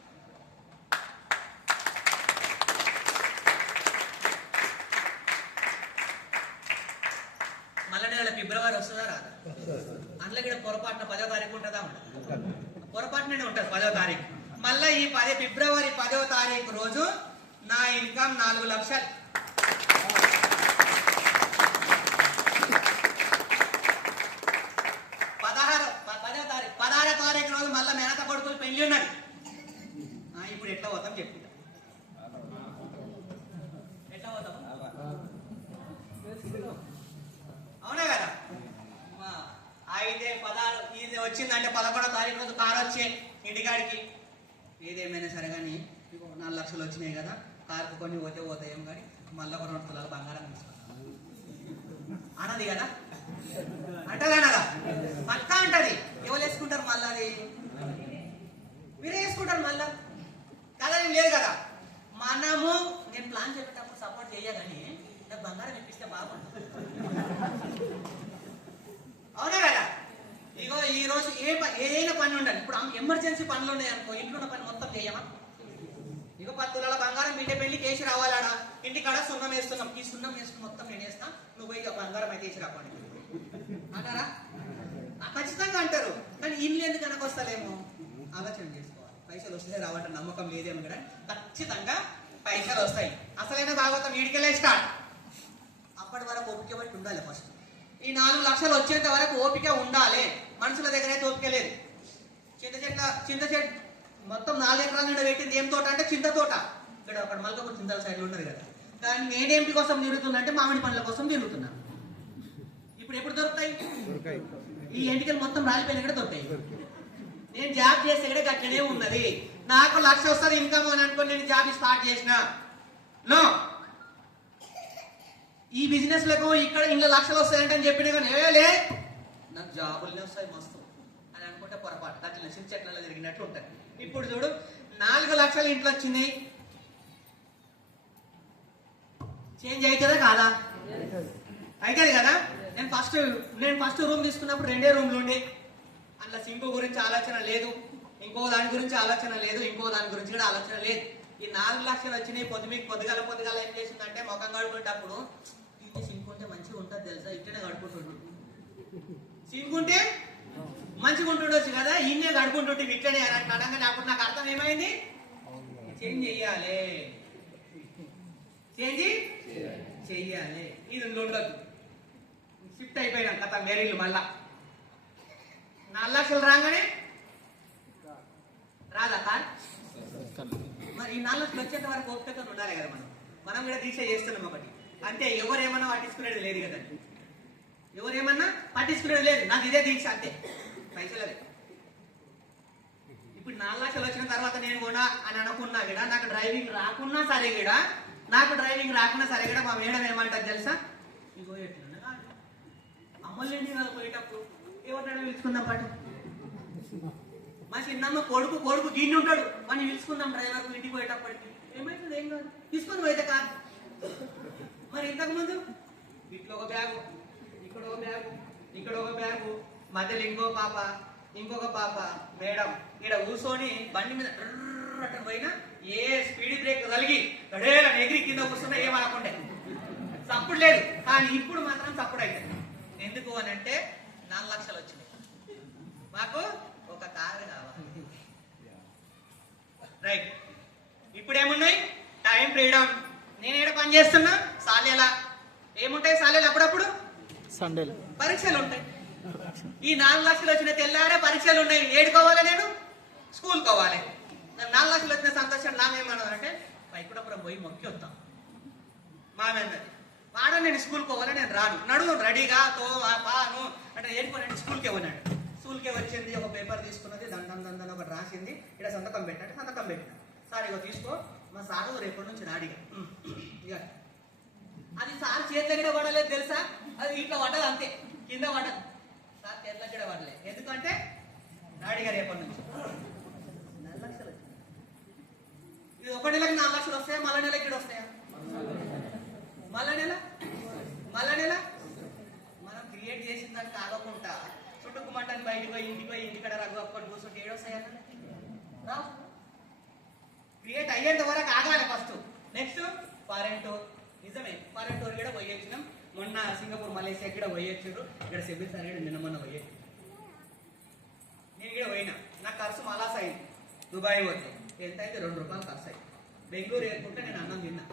మళ్ళీ నెల ఫిబ్రవరి వస్తుందా రాదా? అందులో కూడా పొరపాటున 10వ తారీఖు ఉంటుందా? ఉండదు, పొరపాటునే ఉంటుంది 10వ తారీఖు. మళ్ళీ ఈ ఫిబ్రవరి 10వ తారీఖు రోజు నా ఇన్కమ్ 4 లక్షలు. 16వ తారీఖు రోజు మళ్ళీ మేనత కొడుకులు పెళ్లి ఉన్నది. ఇప్పుడు ఎట్లా పోతాం చెప్పుకుంటా? ఎట్లా పోతాం? అవునా కదా? అయితే 16 ఇది వచ్చిందంటే 11వ తారీఖు రోజు కారు వచ్చే ఇంటికాడికి. ఏదేమైనా సరే కానీ 4 లక్షలు వచ్చినాయి కదా, కారుకు కొన్ని పోతాయేమో కానీ మళ్ళీ ఒక 2 తులాలు బంగారం తీసుకుంటాం అన్నది కదా. అంటదనగా పక్క అంటది. ఎవరు వేసుకుంటారు మళ్ళీ? అది మీరే వేసుకుంటారు మళ్ళా కదా. ఏం లేదు కదా. మనము నేను ప్లాన్ చెప్పేటప్పుడు సపోర్ట్ చేయగాని నాకు బంగారం ఇప్పిస్తే బాగుంటుంది. అవునా కదా? ఇగో ఈ రోజు ఏదైనా పని ఉండాలి. ఇప్పుడు ఎమర్జెన్సీ పనులు ఉన్నాయి అనుకో, ఇంట్లో ఉన్న పని మొత్తం చేయమా? ఇగో 10 తులాల బంగారం బిడ్డ పెళ్లికి వేసి రావాలాడా? ఇంటికాడ సున్నం వేస్తున్నాం, ఈ సున్నం వేసుకుని మొత్తం నేను వేస్తా, నువ్వు ఇక బంగారం అయితే వేసి రాపండి అంటారా? ఖచ్చితంగా అంటారు. కానీ ఇల్లు ఎందుకు కనకొస్తలేమో ఆలోచన చేసుకోవాలి. పైసలు వస్తే రావటం నమ్మకం లేదేమో కదా. ఖచ్చితంగా పైసలు వస్తాయి. అసలైన భాగవతం వీడికెళ్ళే స్టార్ట్. అప్పటి వరకు ఓపిక బట్టి ఉండాలి. ఫస్ట్ ఈ 4 లక్షలు వచ్చేంత వరకు ఓపిక ఉండాలి. మనుషుల దగ్గర అయితే ఓపిక లేదు. చింత చెట్టు మొత్తం 4 ఎకరాల నుండి పెట్టింది ఏం తోట అంటే చింత తోట. ఇక్కడ అక్కడ మల్కాపూర్ చింతల సైడ్లో ఉన్నది కదా. కానీ నేనేంటి కోసం తిరుగుతున్నా అంటే మామిడి పండ్ల కోసం తిరుగుతున్నా. ఇప్పుడు ఎప్పుడు దొరుకుతాయి? ఈ ఎంటికలు మొత్తం రాలిపోయిన కూడా దొరుకుతాయి. నేను జాబ్ చేస్తే కూడా అట్లనే ఉన్నది. నాకు 1,00,000 వస్తుంది ఇన్కమ్ అని అనుకోని నేను జాబ్ స్టార్ట్ చేసిన. నో, ఈ బిజినెస్ లకు ఇక్కడ ఇంట్లో 1,00,000 వస్తాయంటే అని చెప్పినా కానీ లే నాకు జాబులనే వస్తాయి మస్తు అని అనుకుంటే పొరపాటు. అట్లా చిన్న చెట్లలో తిరిగినట్లు ఉంటాయి. ఇప్పుడు చూడు 4 లక్షలు ఇంట్లో వచ్చినాయి. చేంజ్ అవుతుందా కాదా? అవుతుంది కదా. నేను ఫస్ట్ రూమ్ తీసుకున్నప్పుడు 2 రూమ్లు ఉండే. అందులో సింకు గురించి ఆలోచన లేదు, ఇంకో దాని గురించి ఆలోచన లేదు, ఇంకో దాని గురించి కూడా ఆలోచన లేదు. ఈ 4 లక్షలు వచ్చినాయి. పొద్దుగాల ఏం చేసిందంటే ముఖం కడుకునేటప్పుడు ఇది సింకు ఉంటే మంచిగా ఉంటుంది తెలుసా, ఇట్లనే కడుకుంటుండు. సింకు ఉంటే మంచిగా ఉంటుండొచ్చు కదా, ఇన్నే కడుకుంటుంటే ఇట్లనే అని అనగానే అప్పుడు నాకు అర్థం ఏమైంది? చేంజ్ చెయ్యాలి, చేంజ్ చెయ్యాలి. ఇది ఉండదు. షిఫ్ట్ అయిపోయినాం కథ వేరేళ్ళు. మళ్ళా 4 లక్షలు రాగానే రాదా కార్? మరి ఈ 4 లక్షలు వచ్చేంత వరకు ఓపికతో ఉండాలి కదా. మనం కూడా దీక్ష చేస్తున్నాం ఒకటి. అంటే ఎవరేమన్నా పట్టించుకునేది లేదు కదా, ఎవరేమన్నా పట్టించుకునేది లేదు. నాకు ఇదే దీక్ష అంతే, పైసలదే. ఇప్పుడు 4 లక్షలు వచ్చిన తర్వాత నేను కూడా అని అనుకున్నా కూడా నాకు డ్రైవింగ్ రాకున్నా సరే కూడా మా మేడం ఏమంటారు తెలుసా? ఇగో ఎట్లున్నా కాదు అమ్మలేండి కదా పోయేటప్పుడు ఎవరినైనా పిలుచుకుందాం పాటు. మా చిన్నమ్మ కొడుకు గిన్నె ఉంటాడు, మనం పిలుచుకుందాం డ్రైవర్కు ఇంటికి పోయేటప్పటికి. ఏమైతుంది? ఏం కాదు, తీసుకొని పోయితే కాదు. మరి ఇంతకు ముందు ఇట్లా ఒక బ్యాగు, ఇక్కడ ఒక బ్యాగు, మధ్యలో ఇంకొక పాప మేడం ఇక్కడ కూర్చొని బండి మీద పోయినా ఏ స్పీడ్ బ్రేక్ కలిగి గడేలా ఎగిరి కింద కూర్చున్నా ఏమనకుండే చప్పుడు లేదు. కానీ ఇప్పుడు మాత్రం చప్పుడు అవుతుంది. ఎందుకు అని అంటే 4 లక్షలు వచ్చినాయి, మాకు ఒక కారు కావాలి. రైట్. ఇప్పుడు ఏమున్నాయి? Time freedom. నేను ఏడ పని చేస్తున్నా సాలేలా ఏముంటాయి? సాలేలు అప్పుడప్పుడు సండేలు పరీక్షలు ఉంటాయి. ఈ 4 లక్షలు వచ్చిన తెల్లారే పరీక్షలు ఉన్నాయి. ఏడుకోవాలి, నేను స్కూల్ కోవాలి. 4 లక్షలు వచ్చిన సంతోషం నామేమన్నదంటే పైకుడపురం పోయి మొక్కి వస్తాం. మామేందది వాడ నేను స్కూల్ పోవాలి, నేను రాను, నడువు రెడీగా పాను అంటే ఏడుకోనండి. స్కూల్కే ఉన్నాడు. స్కూల్కే వచ్చింది, ఒక పేపర్ తీసుకున్నది, దండం ఒకటి రాసింది, ఇక్కడ సంతకం పెట్టాడు. సంతకం పెట్టిన సార్ ఇగో తీసుకో, మా సారు రేపటి నుంచి రాడిగా. ఇక అది సార్ చేతిలో కూడా పడలేదు తెలుసా, అది ఇట్లా పడ్డది అంతే, కింద పడ్డది. సార్ చేతిలో కూడా పడలేదు. ఎందుకంటే రాడిగా రేపటి నుంచి 4 లక్షలు. ఇది ఒక నెలకి 4 లక్షలు వస్తాయా? మళ్ళా నెలకి ఇక్కడ వస్తాయా? మళ్ళా నెల మనం క్రియేట్ చేసిన దాన్ని కాకుండా చుట్టుకుమంటాన్ని బయటకు పోయి ఇంటికడ రఘు అప్పుడు కూర్చుంటే ఏడొస్తాయన్న రా. క్రియేట్ అయ్యేంత వరకు ఆగాలి ఫస్ట్. Next foreign tour. నిజమే, ఫారెన్ టూర్ కూడా పోయొచ్చినాం. మొన్న సింగపూర్ మలేషియా కూడా పోయొచ్చారు. ఇక్కడ సెబిల్ సార్ నిన్న మొన్న పోయొచ్చు. నేను కూడా పోయినా. నాకు ఖర్చు మలాస్ అయింది. దుబాయ్ పోతే ఎంత అయితే 2 రూపాయలు ఖర్చు అయింది. బెంగళూరు ఎయిర్పోర్ట్లో నేను అన్నం తిన్నా.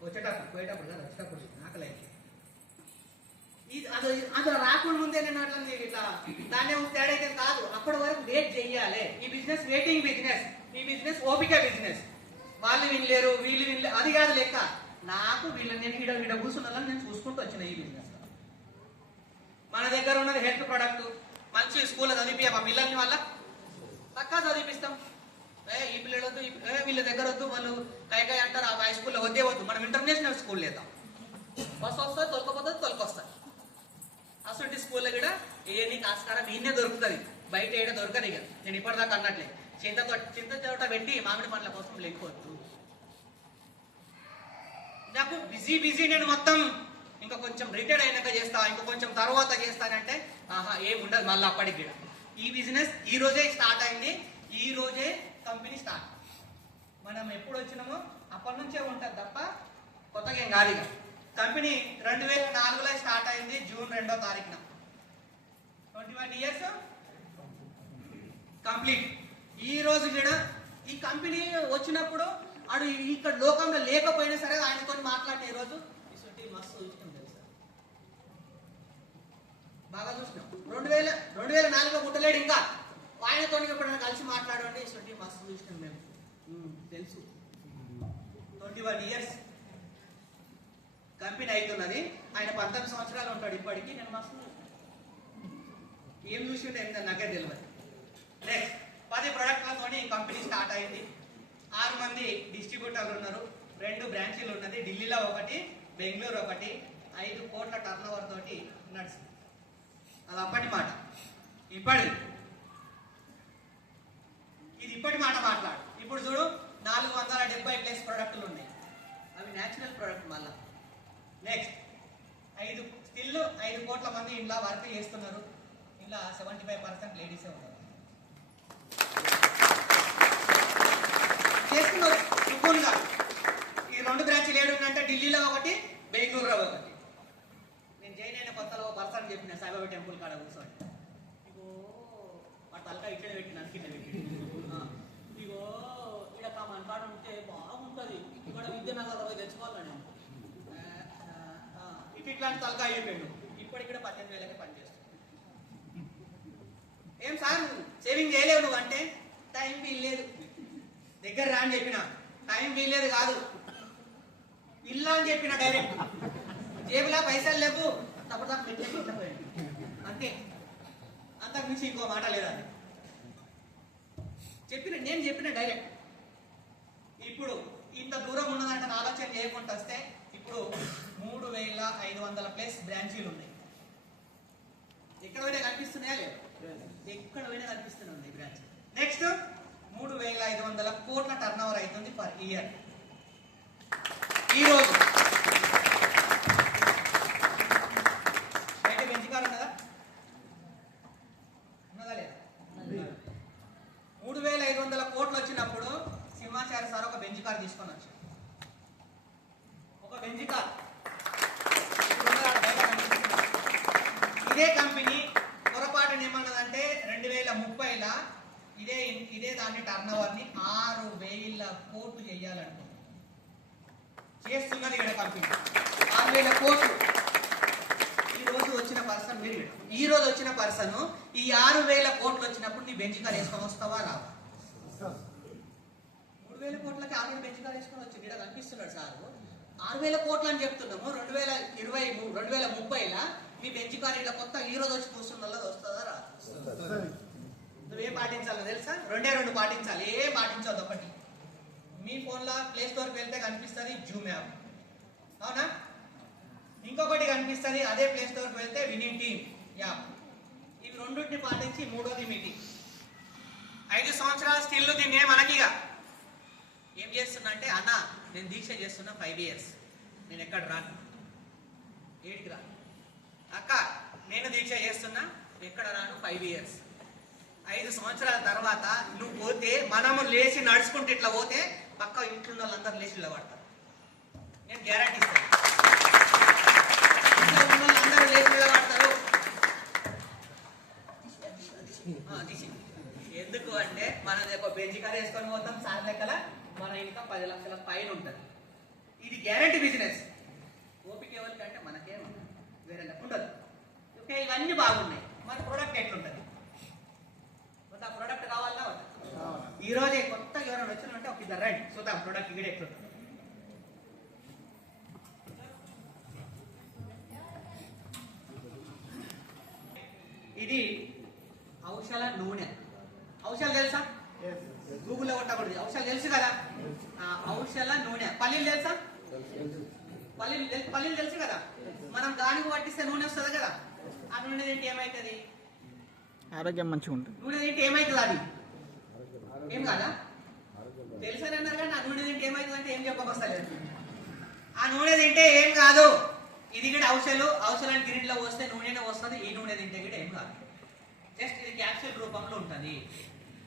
పోయేటప్పుడు కదా, వచ్చేటప్పుడు ఆకలి. అసలు రాకుండా ముందే నేను అట్లా ఇట్లా దాన్ని తేడా అయితే కాదు. అప్పటి వరకు వెయిట్ చెయ్యాలి. ఈ బిజినెస్ వెయిటింగ్ బిజినెస్, ఈ బిజినెస్ ఓపిక బిజినెస్. వాళ్ళు వినలేరు, వీళ్ళు వినలేరు, అది కాదు లెక్క. నాకు వీళ్ళని నేను ఈడ కూర్చున్న నేను చూసుకుంటూ వచ్చిన ఈ బిజినెస్. మన దగ్గర ఉన్నది హెల్త్ ప్రొడక్ట్. మంచి స్కూల్లో చదివిపియా మా పిల్లల్ని వల్ల పక్కా చదివిపిస్తాం. ఈ పిల్లలు వద్దు, వీళ్ళ దగ్గర వద్దు, వాళ్ళు కైకాయ అంటారు. ఆ హై స్కూల్లో వద్దే వద్దు, మనం ఇంటర్నేషనల్ స్కూల్ లేదా బస్సు వస్తుంది, తొలకపోతుంది. అసలు స్కూల్లో కూడా ఏ నీకు ఆస్కారం ఈయనే దొరుకుతుంది, బయట ఏడ దొరకదు. ఇక నేను ఇప్పటిదాకా అన్నట్లే చింత తోట పెట్టి మామిడి పండ్ల కోసం లేకపోవద్దు. నాకు బిజీ నేను మొత్తం ఇంకా కొంచెం రిటైర్డ్ అయినాక చేస్తా, ఇంకా కొంచెం తర్వాత చేస్తానంటే ఏం ఉండదు. మళ్ళీ అప్పటికి కూడా ఈ బిజినెస్ ఈ రోజే స్టార్ట్ అయింది. ఈ రోజే కంపెనీ స్టార్ట్. మనం ఎప్పుడు వచ్చినామో అప్పటి నుంచే ఉంటుంది తప్ప కొత్తగా ఏం కాదు. ఇక కంపెనీ 2004లో స్టార్ట్ అయింది, జూన్ 2వ తారీఖున. 21 years కంప్లీట్. ఈ రోజు కూడా ఈ కంపెనీ వచ్చినప్పుడు ఆడు ఇక్కడ లోకంలో లేకపోయినా సరే ఆయనతో మాట్లాడిన ఈ రోజు మస్తు చూసినాం తెలుసా, బాగా చూసినాం. 2004లో పుట్టలేడు ఇంకా. ఆయనతో ఎప్పుడైనా కలిసి మాట్లాడండి, ఇటువంటి మస్తు చూసినాం మేము తెలుసు. 21 years కంపెనీ అవుతున్నది. ఆయన 19 సంవత్సరాలు ఉంటాడు ఇప్పటికీ. నేను మస్తు ఏం చూసి ఉంటే ఏం నాకే తెలియదు. నెక్స్ట్ 10 ప్రొడక్ట్లతో ఈ కంపెనీ స్టార్ట్ అయింది. 6 మంది డిస్ట్రిబ్యూటర్లు ఉన్నారు, 2 బ్రాంచీలు ఉన్నది, ఢిల్లీలో 1, బెంగళూరు 1, 5 కోట్ల టర్నోవర్ తోటి నడుస్తుంది. అది అప్పటి మాట. ఇప్పటి ఇది ఇప్పటి మాట మాట్లాడు. ఇప్పుడు చూడు 470+ ప్రొడక్టులు ఉన్నాయి. అవి న్యాచురల్ ప్రొడక్ట్. మళ్ళా నెక్స్ట్ 5 కోట్ల మంది ఇలా వర్క్ చేస్తున్నారు. ఇలా 75% లేడీసే ఉన్నారు. చేస్తున్నారు సుకూన్గా. ఈ 2 బ్రాంచీలు ఏడుందంటే ఢిల్లీలో 1, బెంగళూరులో 1. నేను జైన్ అయిన కొత్తలో పర్సన్ చెప్పిన సాయిబాబా టెంపుల్ కాడ కూర్చోండి. ఇగో ఆ తలకా ఇట్లా పెట్టిన అనికిట్లా పెట్టి ఇగో ఇక్కడ మన కాడ ఉంటే బాగుంటుంది, ఇక్కడ విద్యానగర్ పోయి తెచ్చుకోవాలి నేను ఇట్లాంటి తలకా అయిపోయాడు. ఇప్పుడు ఇక్కడ 18,000కి పనిచేస్తాను. ఏం సార్ సేవింగ్ చేయలేవు నువ్వు అంటే, టైం వీల్లేదు. దగ్గర రా అని చెప్పిన, టైం వీల్లేదు కాదు, ఇల్లా అని చెప్పిన డైరెక్ట్. జేబులా పైసలు లేవు, తప్పుడు దాకా పెట్టేపోయాడు అంతే. అంతకు మించి ఇంకో మాట లేదా నేను చెప్పిన డైరెక్ట్. ఇప్పుడు ఇంత దూరం ఉన్నదంటే ఆలోచన చేయకుండా వస్తే ఇప్పుడు 3,500+ బ్రాంచీలు ఉన్నాయి. ఎక్కడ పోయినా కనిపిస్తున్నాయా లేదు? ఎక్కడ పోయినా కనిపిస్తూనే ఉంది బ్రాంచ్. నెక్స్ట్ 3,500 కోట్ల టర్నోవర్ అవుతుంది పర్ ఇయర్. ఈరోజు బయట బెంచ్ కార్ ఉన్నదా లేదా? 3,500 కోట్లు వచ్చినప్పుడు సింహాచారి సార్ ఒక బెంచ్ కార్ తీసుకొని వచ్చారు. ఒక బెంచ్ కార్. ఇదే కంపెనీ పొరపాటున ఏమన్నదంటే 2030లా ఇదే దాని టర్నోవర్ని 6,000 కోట్లు చేయాలనుకుంటుంది. చేస్తున్నది ఇక్కడ కంపెనీ 6,000 కోట్లు. ఈ రోజు వచ్చిన పర్సన్ ఈ 6,000 కోట్లు వచ్చినప్పుడు నీ బెంచ్ కార్ వేసుకొని వస్తావా రావా? 3,000 కోట్లకి ఆల్రెడీ బెంచ్ కార్ వేసుకొని వచ్చి ఇక్కడ కనిపిస్తున్నాడు సార్. 6,000 కోట్లు అని చెప్తున్నాము. 2030లా మీ బెంచ్ కార్ ఇలా కొత్త ఈ రోజు వచ్చి కూర్చున్న వస్తుందా రా? నువ్వేం పాటించాలో తెలుసా? 2 పాటించాలి. ఏం పాటించవద్దు. ఒకటి, మీ ఫోన్లో ప్లే స్టోర్కి వెళ్తే కనిపిస్తుంది జూమ్ యాప్, అవునా? ఇంకొకటి కనిపిస్తుంది అదే ప్లే స్టోర్కి వెళ్తే విన్నింగ్ టీమ్ యాప్. ఇవి 2ని పాటించి 3వది మీటింగ్. 5 సంవత్సరాల స్టిల్ దీన్ని మనకిగా ఏం చేస్తున్నా అంటే, అన్న నేను దీక్ష చేస్తున్నా 5 ఇయర్స్, నేను ఎక్కడ రాను, ఏడికి రా. అక్క నేను దీక్ష చేస్తున్నా, ఎక్కడ రాను, 5 ఇయర్స్. 5 సంవత్సరాల తర్వాత నువ్వు పోతే, మనము లేచి నడుచుకుంటే ఇట్లా పోతే పక్క ఇంట్లో ఉన్న వాళ్ళందరూ లేచి నిలబడతారు. నేను గ్యారంటీ ఇస్తాను. ఇంట్లో ఉన్న వాళ్ళందరూ లేచి నిలబడతారు. ఎందుకు అంటే మనది ఒక బెంచ్ కార్ వేసుకొని పోతాం సార్ లెక్కల, మన ఇన్కమ్ 10 లక్షల పైన ఉంటుంది. ఇది గ్యారంటీ బిజినెస్. ఓపిక ఎవరికి అంటే మనకేం వేరే ఉండదు. ఓకే, ఇవన్నీ బాగున్నాయి. మన ప్రోడక్ట్ ఎట్లుంటుంది? ఆ ప్రోడక్ట్ కావాలా? ఈ రోజే కొత్తగా ఎవరైనా వచ్చినంటే ఒక 2 రండి చూద్దాం ప్రోడక్ట్ ఇక్కడ ఎట్లుంటుంది. ఇది ఔషధ నూనె. ఔషధాలు తెలుసా? గూగుల్లో కొట్టకూడదు. ఔషధాలు తెలుసు కదా? ఔషధ నూనె. పల్లీలు తెలుసా? పల్లీలు తెలుసు కదా? మనం దానికి పట్టిస్తే నూనె వస్తుంది కదా. ఆ నూనె తింటే ఏమవుతుంది? ఆరోగ్యం మంచిగా ఉంటుంది. నూనె తింటే ఏమవుతుంది? అది ఏం కాదా? తెలుసని అన్నారు కానీ ఆ నూనె తింటే ఏమవుతుంది అంటే ఏం చెప్పకొస్తలేదు. ఆ నూనె తింటే ఏం కాదు. ఇది కూడా ఔషధాన్ని గిన్నెలో పోస్తే నూనెనే వస్తుంది. ఈ నూనె తింటే కూడా ఏం కాదు. జస్ట్ ఇది క్యాప్సూల్ రూపంలో ఉంటుంది.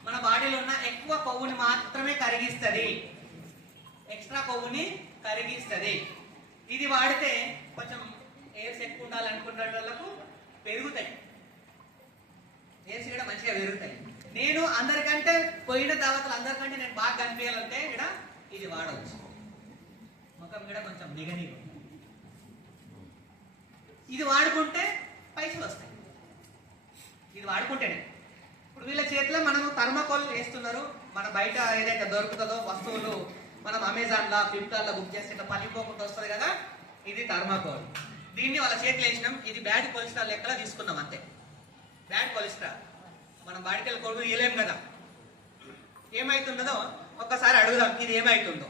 మన బాడీలో ఉన్న ఎక్కువ కొవ్వుని మాత్రమే కరిగిస్తుంది. ఎక్స్ట్రా కొవ్వుని కరిగిస్తుంది. ఇది వాడితే కొంచెం ఎయిర్స్ ఎక్కువ ఉండాలనుకున్న వాళ్ళకు పెరుగుతాయి. ఎయిర్స్ కూడా మంచిగా పెరుగుతాయి. నేను అందరికంటే పోయిన దావతలు అందరికంటే నేను బాగా కనిపించాలంటే ఇక్కడ ఇది వాడవచ్చు. ముఖం కూడా కొంచెం నిగనిగు. ఇది వాడుకుంటే పైసలు వస్తాయి. ఇది వాడుకుంటేనే. ఇప్పుడు వీళ్ళ చేతిలో మనం థర్మాకోల్ వేస్తున్నారు. మన బయట ఏదైతే దొరుకుతుందో వస్తువులు మనం అమెజాన్లో, ఫ్లిప్కార్ట్లో బుక్ చేస్తే ఇట్లా పలిపోకుండా వస్తుంది కదా. ఇది థర్మాకోల్. దీన్ని వాళ్ళ చేతిలో వేసినాం. ఇది బ్యాడ్ కొలెస్ట్రాల్ లెక్కలా తీసుకున్నాం అంతే. బ్యాడ్ కొలెస్ట్రాల్ మనం బాడీకి వెళ్ళి కొడుకు ఇవ్వలేం కదా. ఏమైతున్నదో ఒక్కసారి అడుగుదాం, ఇది ఏమైతుందో.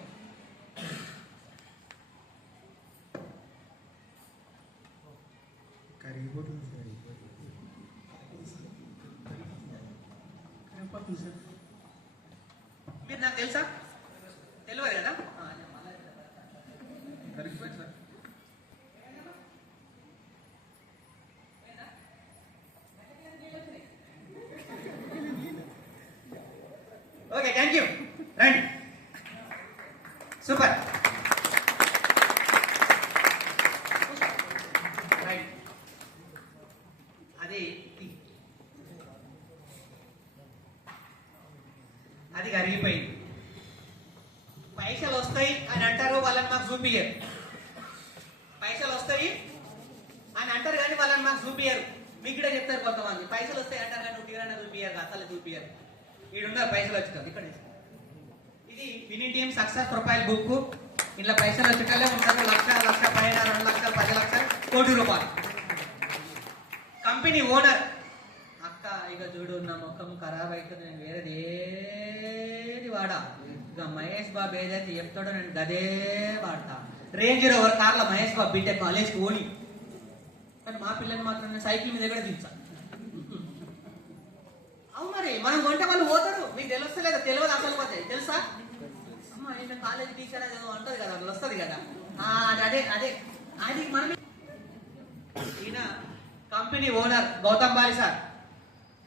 మీరు నాకు తెలుసా? తెలియదు కదా. Okay, thank you. రండి. సూపర్. రైట్. అది కరిగిపోయింది. పైసలు వస్తాయి అని అంటారు, వాళ్ళని మాకు చూపియరు. పైసలు వస్తాయి అని అంటారు కానీ వాళ్ళని మాకు చూపియరు. మీకు కూడా చెప్తారు కొంతమంది, పైసలు వస్తాయి అంటారు కానీ ఉట్టిగా చూపియరు, అసలు చూపియరు. ఈడున్నారు పైసలు వచ్చేటది. ఇక్కడ ఇది winning team success profile book. ఇంట్లో పైసలు వచ్చేటలే ఉంటారు. 1,00,000, 1,00,000 పైన, 2 లక్షలు, 10 లక్షలు, కోటి రూపాయలు. కంపెనీ ఓనర్ అక్క ఇక చూడు నా ముఖం ఖరాబ్ అవుతుంది, నేను వేరేది ఏది వాడా. ఇక మహేష్ బాబు ఏదైతే చెప్తాడో నేను గదే వాడతా. రేంజ్ రోవర్ కార్లో మహేష్ బాబు బీటెక్ కాలేజ్కి ఓని. కానీ మా పిల్లల్ని మాత్రం నేను సైకిల్ మీద కూడా దించా. అవును, మరి మనం కొంటే వాళ్ళు పోతారు. మీకు తెలుస్తలేదా? తెలియదు అసలు పోతాయి. తెలుసా? అమ్మ నేను కాలేజ్ టీచర్ అది అంటది కదా, అది వస్తుంది కదా. అదే అదే అది మనం. ఈయన company owner Gautam Bali sir,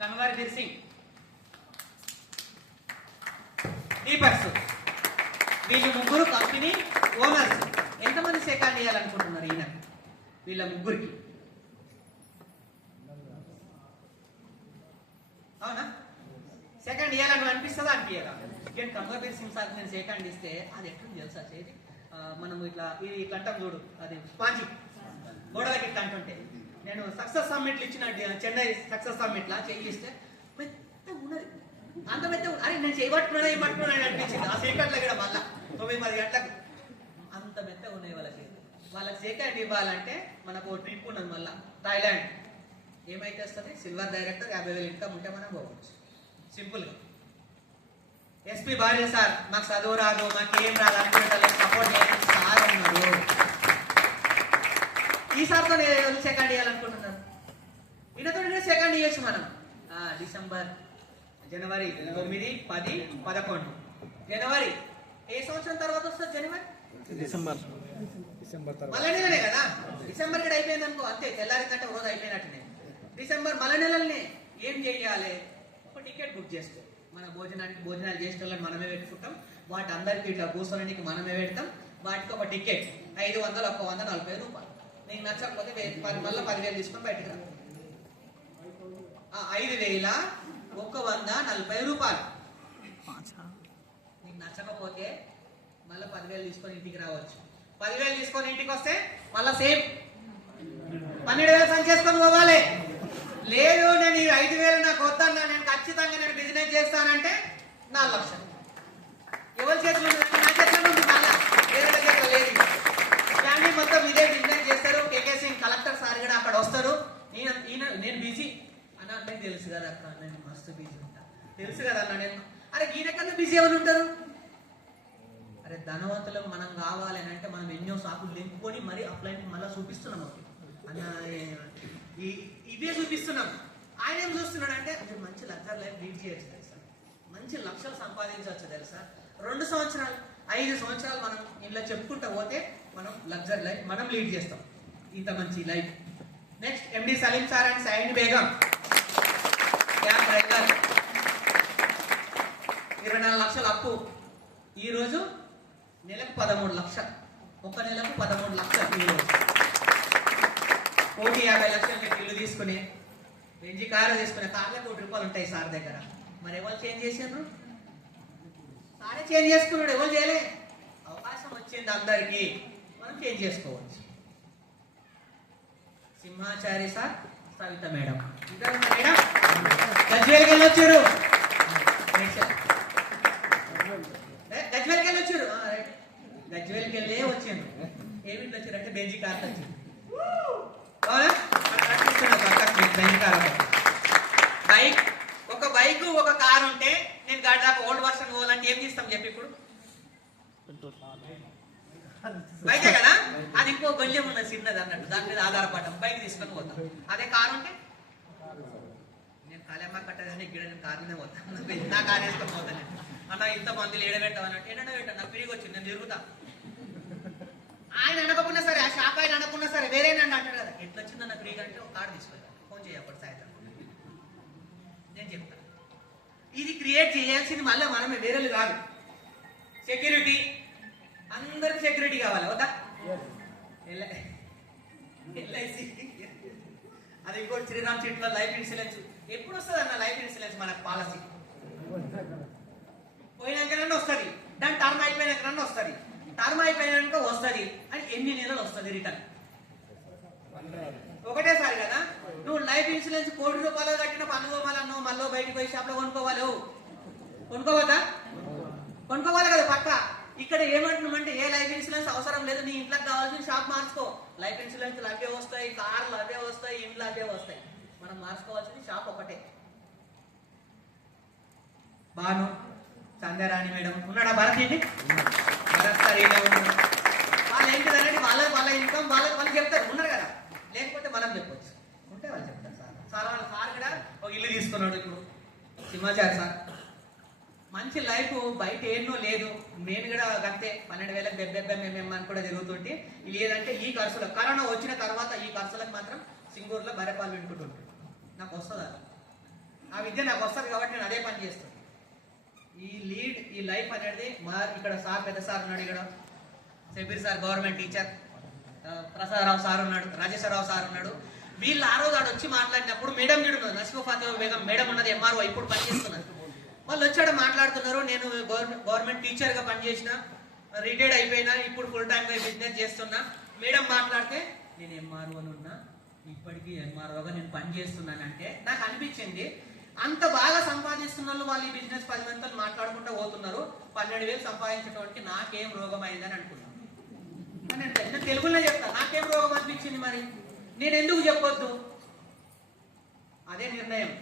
Kanwardhir Singh, దీపక్స్. వీళ్ళు ముగ్గురు కంపెనీ ఓనర్స్. ఎంతమంది సెకండ్ ఇవ్వాలనుకుంటున్నారు ఈయన? వీళ్ళ ముగ్గురికి అవునా? సెకండ్ ఇవ్వాలని అనిపిస్తుందా అనిపించదా? నేను కన్వర్ధీర్ సింగ్ సార్ నేను సెకండ్ ఇస్తే అది ఎట్లుంది తెలుసా? చేతి మనం ఇట్లా ఇది ఇట్లా అంటాం చూడు, అది స్పాంజీ గోడలకి ఇట్లా అంటుంటే. నేను సక్సెస్ సమ్మిట్లు ఇచ్చిన చెన్నై సక్సెస్ సమ్మిట్ లా చేయిస్తే మెత్తగా ఉన్నది. అంత మెత్తగా అరే నేను చేయబట్టుకున్నాను అనిపించింది. ఆ సెకండ్లో కూడా మళ్ళా 9-10 గంటలకు అంత మెత్తగా ఉన్నాయి వాళ్ళ చేతి. వాళ్ళకి సెకండ్ ఇవ్వాలంటే మనకు ట్రిప్ ఉన్నది మళ్ళా థాయిలాండ్. ఏమైతే వస్తుంది? సిల్వర్ డైరెక్టర్, 50,000 ఇన్కమ్ ఉంటే మనం పోవచ్చు సింపుల్గా. ఎస్పీ బాలి సార్ మాకు చదువు రాదు, మాకు ఏం రాదు అనుకుంటే సపోర్ట్ చేయడానికి సార్ ఉన్నారు. ఈ సార్తో సెకండ్ ఇవ్వాలనుకుంటున్నారు. ఈయనతో సెకండ్ ఇవ్వచ్చు మనం. డిసెంబర్, జనవరి 9, 10, 11. జనవరి ఏ సంవత్సరం తర్వాత వస్తుంది? జనవరి, డిసెంబర్ మళ్ళా నెలనే కదా. డిసెంబర్ కూడా అయిపోయింది అనుకో, అంతే. తెల్లారి కంటే రోజు అయిపోయినట్టునే. డిసెంబర్ మళ్ళా నెలల్ని ఏం చేయాలి? ఒక టికెట్ బుక్ చేసుకో. మన భోజనాలు చేసేటోళ్ళని మనమే పెట్టుకుంటాం. వాటి అందరికి ఇట్లా కూర్చోడానికి మనమే పెడతాం. వాటికి ఒక టికెట్ 500, 140 రూపాయలు. నీకు నచ్చకపోతే మళ్ళీ 10,000 తీసుకొని బయటకు రా. 5,140 రూపాయలు. నీకు నచ్చకపోతే మళ్ళీ 10,000 తీసుకొని ఇంటికి రావచ్చు. 10,000 తీసుకొని ఇంటికి వస్తే మళ్ళీ సేమ్ 12,000 పని చేసుకొని పోవాలి. లేదు నేను 5,000 నాకు వద్దన్నా, నేను ఖచ్చితంగా నేను బిజినెస్ చేస్తానంటే 4 లక్షలు. ఎవరి చేతులు ఉంది? నా చేతిలో ఉంది. మళ్ళా వేరే చేతిలో లేదు. ఫ్యామిలీ మొత్తం ఇదే బిజినెస్ చేస్తారు. కేకే సింగ్ కలెక్టర్ సార్ కూడా అక్కడ వస్తారు. నేను బిజీ అన్న అంటే తెలుసు కదా అక్కడ, నేను మస్తు బిజీ ఉంటా తెలుసు కదా అన్న. నేను అరే ఈయన కన్నా బిజీ ఎవరు ఉంటారు? అరే ధనవంతులు మనం కావాలి అని అంటే మనం ఎన్నో సాకులు నింపుకొని మరి అప్లైన్ మళ్ళీ చూపిస్తున్నాం అన్న, ఇదే చూపిస్తున్నాం. ఆయన ఏం చూస్తున్నాడు అంటే మంచి లగ్జరీ లైఫ్ లీడ్ చేయొచ్చు తెలుసా, మంచి లక్షలు సంపాదించవచ్చు తెలుసా. 2 సంవత్సరాలు 5 సంవత్సరాలు మనం ఇలా చెప్పుకుంటూ పోతే మనం లగ్జరీ లైఫ్ మనం లీడ్ చేస్తాం. ఇంత మంచి life. Next MD Saleem sir and Sain Begum, 24 లక్షల అప్పు. ఈరోజు నెలకు 13 లక్షలు. ఒక నెలకు 13 లక్షలు. ఈరోజు 1,50,00,000 పెట్టి ఇల్లు తీసుకుని, వెంజి కారు తీసుకునే కార్లో 1 కోటి రూపాయలు ఉంటాయి సార్ దగ్గర. మరి ఎవరు చేంజ్ చేసారు? సారే చేంజ్ చేసుకున్నాడు, ఎవరు చేయలే. అవకాశం వచ్చింది అందరికీ, మనం చేంజ్ చేసుకోవచ్చు. సింహాచారి సార్, సవిత మేడం, ఇద్దరు మేడం గజ్వేల్కి వెళ్ళొచ్చారు. గజ్వేల్కి వెళ్ళొచ్చారు. గజ్వేల్కి వెళ్ళే వచ్చాను. ఏమిటి వచ్చారంటే బెంజీ కార్ వచ్చింది. అవునా? అక్కడ కనిపిస్తున్నారు పక్కకు బెంజీ కార్. బైక్, ఒక బైక్ ఒక కార్ ఉంటే నేను గాడి దాకా ఓల్డ్ వర్షన్ పోవాలంటే ఏం తీస్తాం చెప్పి ఇప్పుడు? బైకే కదా. అది ఇంకో గొల్యం ఉన్నది చిన్నది అన్నట్టు, దాని మీద ఆధారపడటం, బైక్ తీసుకొని పోతాం. అదే కారు ఉంటే నేను కాలేమా కట్టదని గిడ నేను కారు మీద పోతాను, నా కారు వేసుకొని పోతాను. అన్న ఇంత మందిలు ఏడబెట్టామన్నట్టు ఏడబెట్టాను, నాకు తిరిగి వచ్చింది, నేను తిరుగుతా. ఆయన అనకుండా సరే, ఆ షాప్ ఆయన అనకుండా సరే, వేరే నన్ను అంటాడు కదా, ఎట్లా వచ్చిందో నాకు ఫ్రీగా అంటే ఒక కార్డు తీసుకెళ్తాను, ఫోన్ చేయప్పుడు సాయంత్రం నేను చెప్తాను. ఇది క్రియేట్ చేయాల్సింది మళ్ళీ మనమే, వేరేలు కాదు. సెక్యూరిటీ, అందరికి సెక్యూరిటీ కావాలి వద్దా? ఎల్ఐసి, అది ఇంకోటి శ్రీరామ్ చెట్లో లైఫ్ ఇన్సూరెన్స్. ఎప్పుడు వస్తుంది అన్న లైఫ్ ఇన్సూరెన్స్ మనకు పాలసీ? పోయినాకనన్నా వస్తుంది, దాని టర్మ్ అయిపోయినాకనన్నా వస్తుంది. టర్మ్ అయిపోయినాక వస్తుంది అని ఎన్ని నెలలు వస్తుంది రిటర్న్? ఒకటేసారి కదా. నువ్వు లైఫ్ ఇన్సూరెన్స్ ₹1,00,00,000 కట్టిన అనుకోవాలన్నో మళ్ళీ బయటకు పోయి షాప్ లో కొనుక్కోవాలి. కొనుక్కోవద్దా? కొనుక్కోవాలి కదా పక్క. ఇక్కడ ఏమంటున్నామంటే ఏ లైఫ్ ఇన్సూరెన్స్ అవసరం లేదు, నీ ఇంట్లోకి కావాల్సిన షాప్ మార్చుకో. లైఫ్ ఇన్సూరెన్స్ అవే వస్తాయి, కార్లు అవే వస్తాయి, ఇంట్లో అవే వస్తాయి. మనం మార్చుకోవాల్సింది షాప్ ఒకటే. బాను సంధ్యారాణి మేడం ఉన్నాడా? భరత్ ఏంటి, భరత్ సార్ ఏమే ఉన్నారు. వాళ్ళు ఏంటిదనంటే వాళ్ళ ఇన్కమ్ వాళ్ళు చెప్తారు, ఉన్నారు కదా. లేకపోతే మనం చెప్పొచ్చు, ఉంటే వాళ్ళు చెప్తారు. సార్ సార్ కూడా ఒక ఇల్లు తీసుకున్నాడు ఇప్పుడు, సింహాచారి సార్. మంచి లైఫ్, బయట ఏమో లేదు. నేను కూడా అంతే 12,000 బెబ్బెబ్బె అని కూడా జరుగుతుంటే, లేదంటే ఈ ఖర్చులు కరోనా వచ్చిన తర్వాత ఈ ఖర్చులకు మాత్రం సింగూరులో బరెపాలు వింటుకుంటుంటాను. నాకు వస్తుంది ఆ విద్య, నాకు వస్తుంది కాబట్టి నేను అదే పని చేస్తాను. ఈ లైఫ్ అనేది ఇక్కడ సార్, పెద్ద సార్ ఉన్నాడు ఇక్కడ, Shabbir sir government teacher, Prasada Rao sir ఉన్నాడు, రాజేశ్వరరావు సార్ ఉన్నాడు. వీళ్ళు ఆ రోజు వచ్చి మాట్లాడినప్పుడు మేడం గిడు నసిఫా ఫాతిమా బేగం మేడం ఉన్నది, ఎంఆర్ఓ, ఇప్పుడు పనిచేస్తున్నారు. వాళ్ళు వచ్చాడు మాట్లాడుతున్నారు. నేను గవర్నమెంట్ టీచర్ గా పనిచేసిన, రిటైర్డ్ అయిపోయినా, ఇప్పుడు ఫుల్ టైమ్ గా బిజినెస్ చేస్తున్నా. మేడం మాట్లాడితే నేను ఎంఆర్ఓనున్నా, ఇప్పటికీ ఎంఆర్ఓగా నేను పనిచేస్తున్నానంటే నాకు అనిపించింది, అంత బాగా సంపాదిస్తున్న వాళ్ళు ఈ బిజినెస్ 10 మందితో మాట్లాడుకుంటూ పోతున్నారు. 12,000 సంపాదించడానికి నాకేం రోగం అయిందని అనుకున్నాను. నేను తెలుగులో చెప్తాను, నాకేం రోగం అనిపించింది, మరి నేను ఎందుకు చెప్పొద్దు? అదే నిర్ణయం.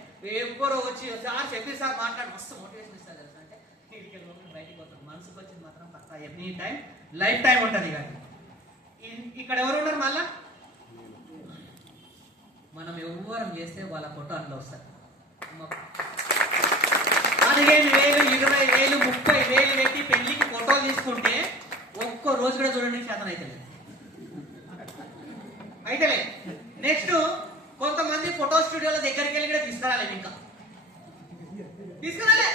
ఎవ్వరో వచ్చి సార్ చెప్పి సార్ మాట్లాడి మస్తు మోటివేషన్ ఇస్తారు తెలుసు అంటే బయటికి పోతారు. మనసుకు వచ్చింది మాత్రం పక్కా ఎనీ టైం లైఫ్ టైం ఉంటుంది. కానీ ఇక్కడ ఎవరు ఉన్నారు మళ్ళా? మనం ఎవ్వరం చేస్తే వాళ్ళ ఫోటో అందులో వస్తారు. 15,000, 20,000, 30,000 పెట్టి పెళ్లికి ఫోటోలు తీసుకుంటే ఒక్క రోజు కూడా చూడండి శాతం అయితేలే. నెక్స్ట్ కొంతమంది ఫోటో స్టూడియోల దగ్గరికి వెళ్ళి కూడా తీసుకురాలేదు, ఇంకా తీసుకురాలే.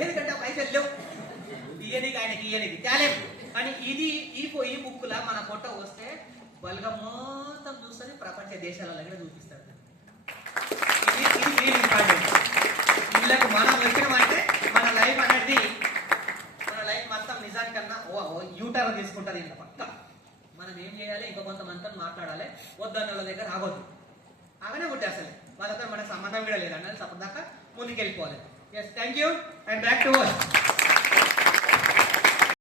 ఎందుకంటే పైసలు లేవు, తీయనికి ఆయనకి ఇయ్యనికి టాలెంట్. కానీ ఈ బుక్ లా మన ఫోటో వస్తే బల్గా మొత్తం చూస్తుంది, ప్రపంచ దేశాలలో కూడా చూపిస్తారు. ఇది ఇంపార్టెంట్. వీళ్ళకు మనం వచ్చినామంటే మన లైఫ్ అనేది, మన లైఫ్ మొత్తం నిజానికన్నా యూటర్న్ తీసుకుంటారు. ఇంకా పక్క మనం ఏం చేయాలి, ఇంకా కొంతమందితో మాట్లాడాలి, వద్దన్న వాళ్ళ దగ్గర ఆగొద్దు. ఆగనే కొట్టే అసలు వాళ్ళతో మనకు సంబంధం కూడా లేదు అన్నది, సపదాకా ముందుకు వెళ్ళిపోవాలి. Yes, thank you and back to work.